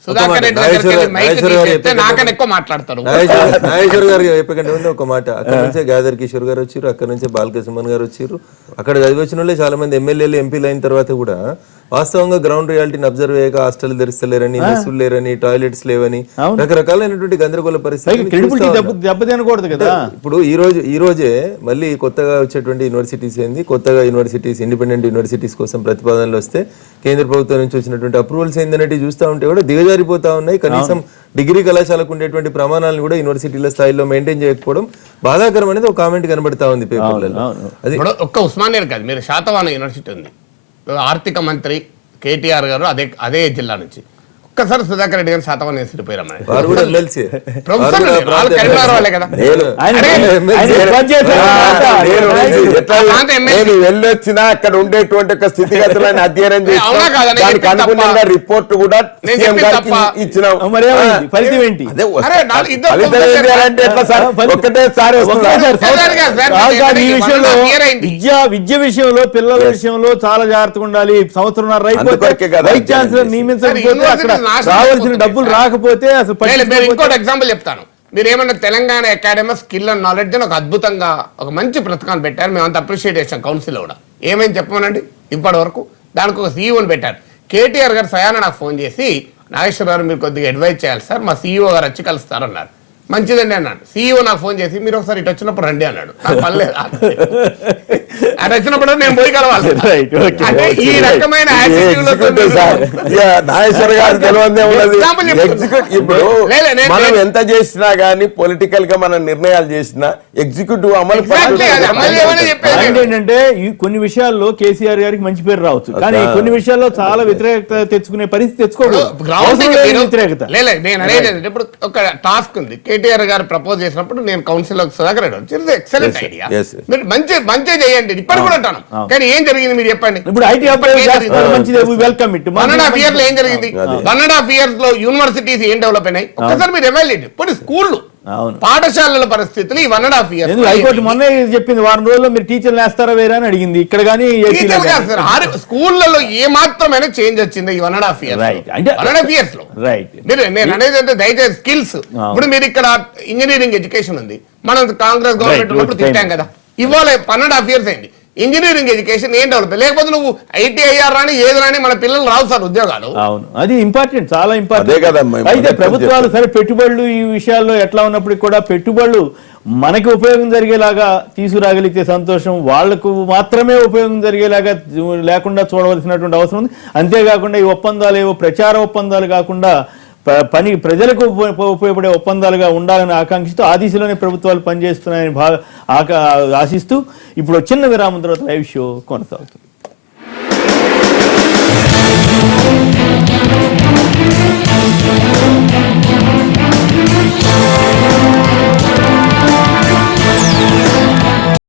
సుధాకర్ రెడ్డి దగ్గరికి మైక్ తీసేస్తే నాకన్నా ఎక్కువ మాట్లాడతారు. నాగేశ్వర్ గారు చెప్పకంటే ఉంది ఒక మాట. అక్కడ నుంచే గాదర్ కిషోర్ గారు వచ్చారు, అక్కడ నుంచే బాలకృష్ణ గారు వచ్చారు. అక్కడ చదివి వచ్చిన వాళ్ళే చాలా మంది ఎమ్మెల్యేలు, ఎంపీలు అయిన తర్వాత కూడా వాస్తవంగా గ్రౌండ్ రియాలిటీని అబ్జర్వ్ చేయక హాస్టల్ తెరిస్తలేరని, మెస్సులు లేరని, టాయిలెట్స్ లేవని రకరకాలైనటువంటి గందరగోళ పరిస్థితి. ఇప్పుడు ఈ రోజే మళ్ళీ కొత్తగా వచ్చేటువంటి యూనివర్సిటీస్ ఏంది, కొత్తగా యూనివర్సిటీస్ ఇండిపెండెంట్ యూనివర్సిటీస్ కోసం ప్రతిపాదనలు వస్తే కేంద్ర ప్రభుత్వం నుంచి వచ్చినటువంటి అప్రూవల్స్ ఏందనేది చూస్తూ ఉంటే కూడా దిగజారిపోతా ఉన్నాయి. కనీసం డిగ్రీ కళాశాలకు ఉండేటువంటి ప్రమాణాలను కూడా యూనివర్సిటీల స్థాయిలో మెయింటైన్ చేయకపోవడం బాధాకరం అనేది ఒక కామెంట్ కనబడతా ఉంది పేపర్లలో. అది ఒక్క ఉస్మానియా కాదు, మీరు శాతవాహన యూనివర్సిటీ ఉంది, ఆర్థిక మంత్రి కేటీఆర్ గారు అదే జిల్లా నుంచి ఒక్కసారి సుధాకర్ రెడ్డి గారు శాతవాహన యూనివర్సిటీ పోయారమ్మా. వారు కూడా ఎమ్మెల్సీ. నేను వెళ్ళొచ్చినా అక్కడ ఉండేటువంటి ఒక స్థితిగతులను అధ్యయనం చేసి దానికి అనుగుణంగా రిపోర్ట్ కూడా ఇచ్చినాం. ఫలితం ఏంటి? ఎట్లా సార్ ఒక్కటే సార్ విద్య విషయంలో, పిల్లల విషయంలో చాలా జాగ్రత్తగా ఉండాలి. సంవత్సరం వైస్ ఛాన్సలర్ నియమించకపోతే అక్కడ రావాల్సిన డబ్బులు రాకపోతే అసలు. ఇంకోటి ఎగ్జాంపుల్ చెప్తాను. మీరు ఏమన్నా Telangana academy skill and knowledge అని ఒక అద్భుతంగా ఒక మంచి పథకాన్ని పెట్టారు. మేము అంత అప్రిషియేట్ చేసాం కౌన్సిల్ కూడా. ఏమేమి చెప్పమనండి ఇప్పటి వరకు దానికి ఒక సీఈఓని పెట్టారు. కేటీఆర్ గారు స్వయాన నాకు ఫోన్ చేసి, నాగేశ్వర గారు మీరు కొద్దిగా అడ్వైజ్ చేయాలి సార్, మా సీఈఓ గారు వచ్చి కలుస్తారన్నారు. మంచిదండి అన్నాడు. సీఈఓ నాకు ఫోన్ చేసి మీరు ఒకసారి ఇటు వచ్చినప్పుడు రండి అన్నాడు. నాకు పర్లేదు, అటు వచ్చినప్పుడు నేను పోయి కలవాలి. అంటే ఈ రకమైన మనం ఎంత చేసినా గానీ పొలిటికల్ గా మనం నిర్ణయాలు చేసినా ఎగ్జిక్యూటివ్ అమలు ఏంటంటే కొన్ని విషయాల్లో కేసీఆర్ గారికి మంచి పేరు రావచ్చు, కానీ కొన్ని విషయాల్లో చాలా వ్యతిరేకత తెచ్చుకునే పరిస్థితి తెచ్చుకోకూడదు. వ్యతిరేకత నేను అనేది ఇప్పుడు ఒక టాస్క్ ఉంది. కేటీఆర్ గారు ప్రపోజ్ చేసినప్పుడు నేను council Sudhakar Reddy excellent idea, మీరు మంచి చేయండి ఇప్పటి కూడా అంటాను. కానీ ఏం జరిగింది మీరు చెప్పండి. ఇప్పుడు ఐటీ 1.5 years లో ఏం జరిగింది? 1.5 years లో యూనివర్సిటీస్ ఏం డెవలప్ అయినాయి ఒక్కసారి మీరు ఎవాల్యుయేట్. ఇప్పుడు స్కూళ్ళు, పాఠశాలల పరిస్థితులు ఈ 1.5 years. హైకోర్టు మొన్న చెప్పింది, వారం రోజుల్లో మీరు టీచర్లు వేస్తారా వేరా అని అడిగింది. ఇక్కడ కానీ స్కూళ్లలో ఏ మాత్రమైనా చేంజ్ వచ్చింది ఈ 1.5 years. 1.5 years లో నేను అనేది అంటే దయచేసి స్కిల్స్. ఇప్పుడు మీరు ఇక్కడ ఇంజనీరింగ్ ఎడ్యుకేషన్ ఉంది, మనం కాంగ్రెస్ గవర్నమెంట్ ఉన్నప్పుడు తిట్టాం కదా. ఇవాళ 1.5 years అయింది. ఇంజనీరింగ్ ఎడ్యుకేషన్ ఏం డెవలప్, లేకపోతే నువ్వు ITIR రాని ఏది రాని మన పిల్లలు రావు సార్ ఉద్యోగాలు. అవును, అది ఇంపార్టెంట్, చాలా ఇంపార్టెంట్. అయితే ప్రభుత్వాలు సరే పెట్టుబడులు ఈ విషయాల్లో ఎట్లా ఉన్నప్పటికీ కూడా పెట్టుబడులు మనకి ఉపయోగం జరిగేలాగా తీసుకురాగలిగితే సంతోషం, వాళ్లకు మాత్రమే ఉపయోగం జరిగేలాగా లేకుండా చూడవలసినటువంటి అవసరం ఉంది. అంతేకాకుండా ఈ ఒప్పందాలు ఏవో ప్రచార ఒప్పందాలు కాకుండా ప్రజలకు ఉపయోగపడే ఒప్పందాలుగా ఉండాలని ఆకాంక్షిస్తూ ఆ దిశలోనే ప్రభుత్వాలు పనిచేస్తున్నాయని ఆశిస్తూ ఇప్పుడు చిన్న విరామం తర్వాత లైవ్ షో కొనసాగుతుంది.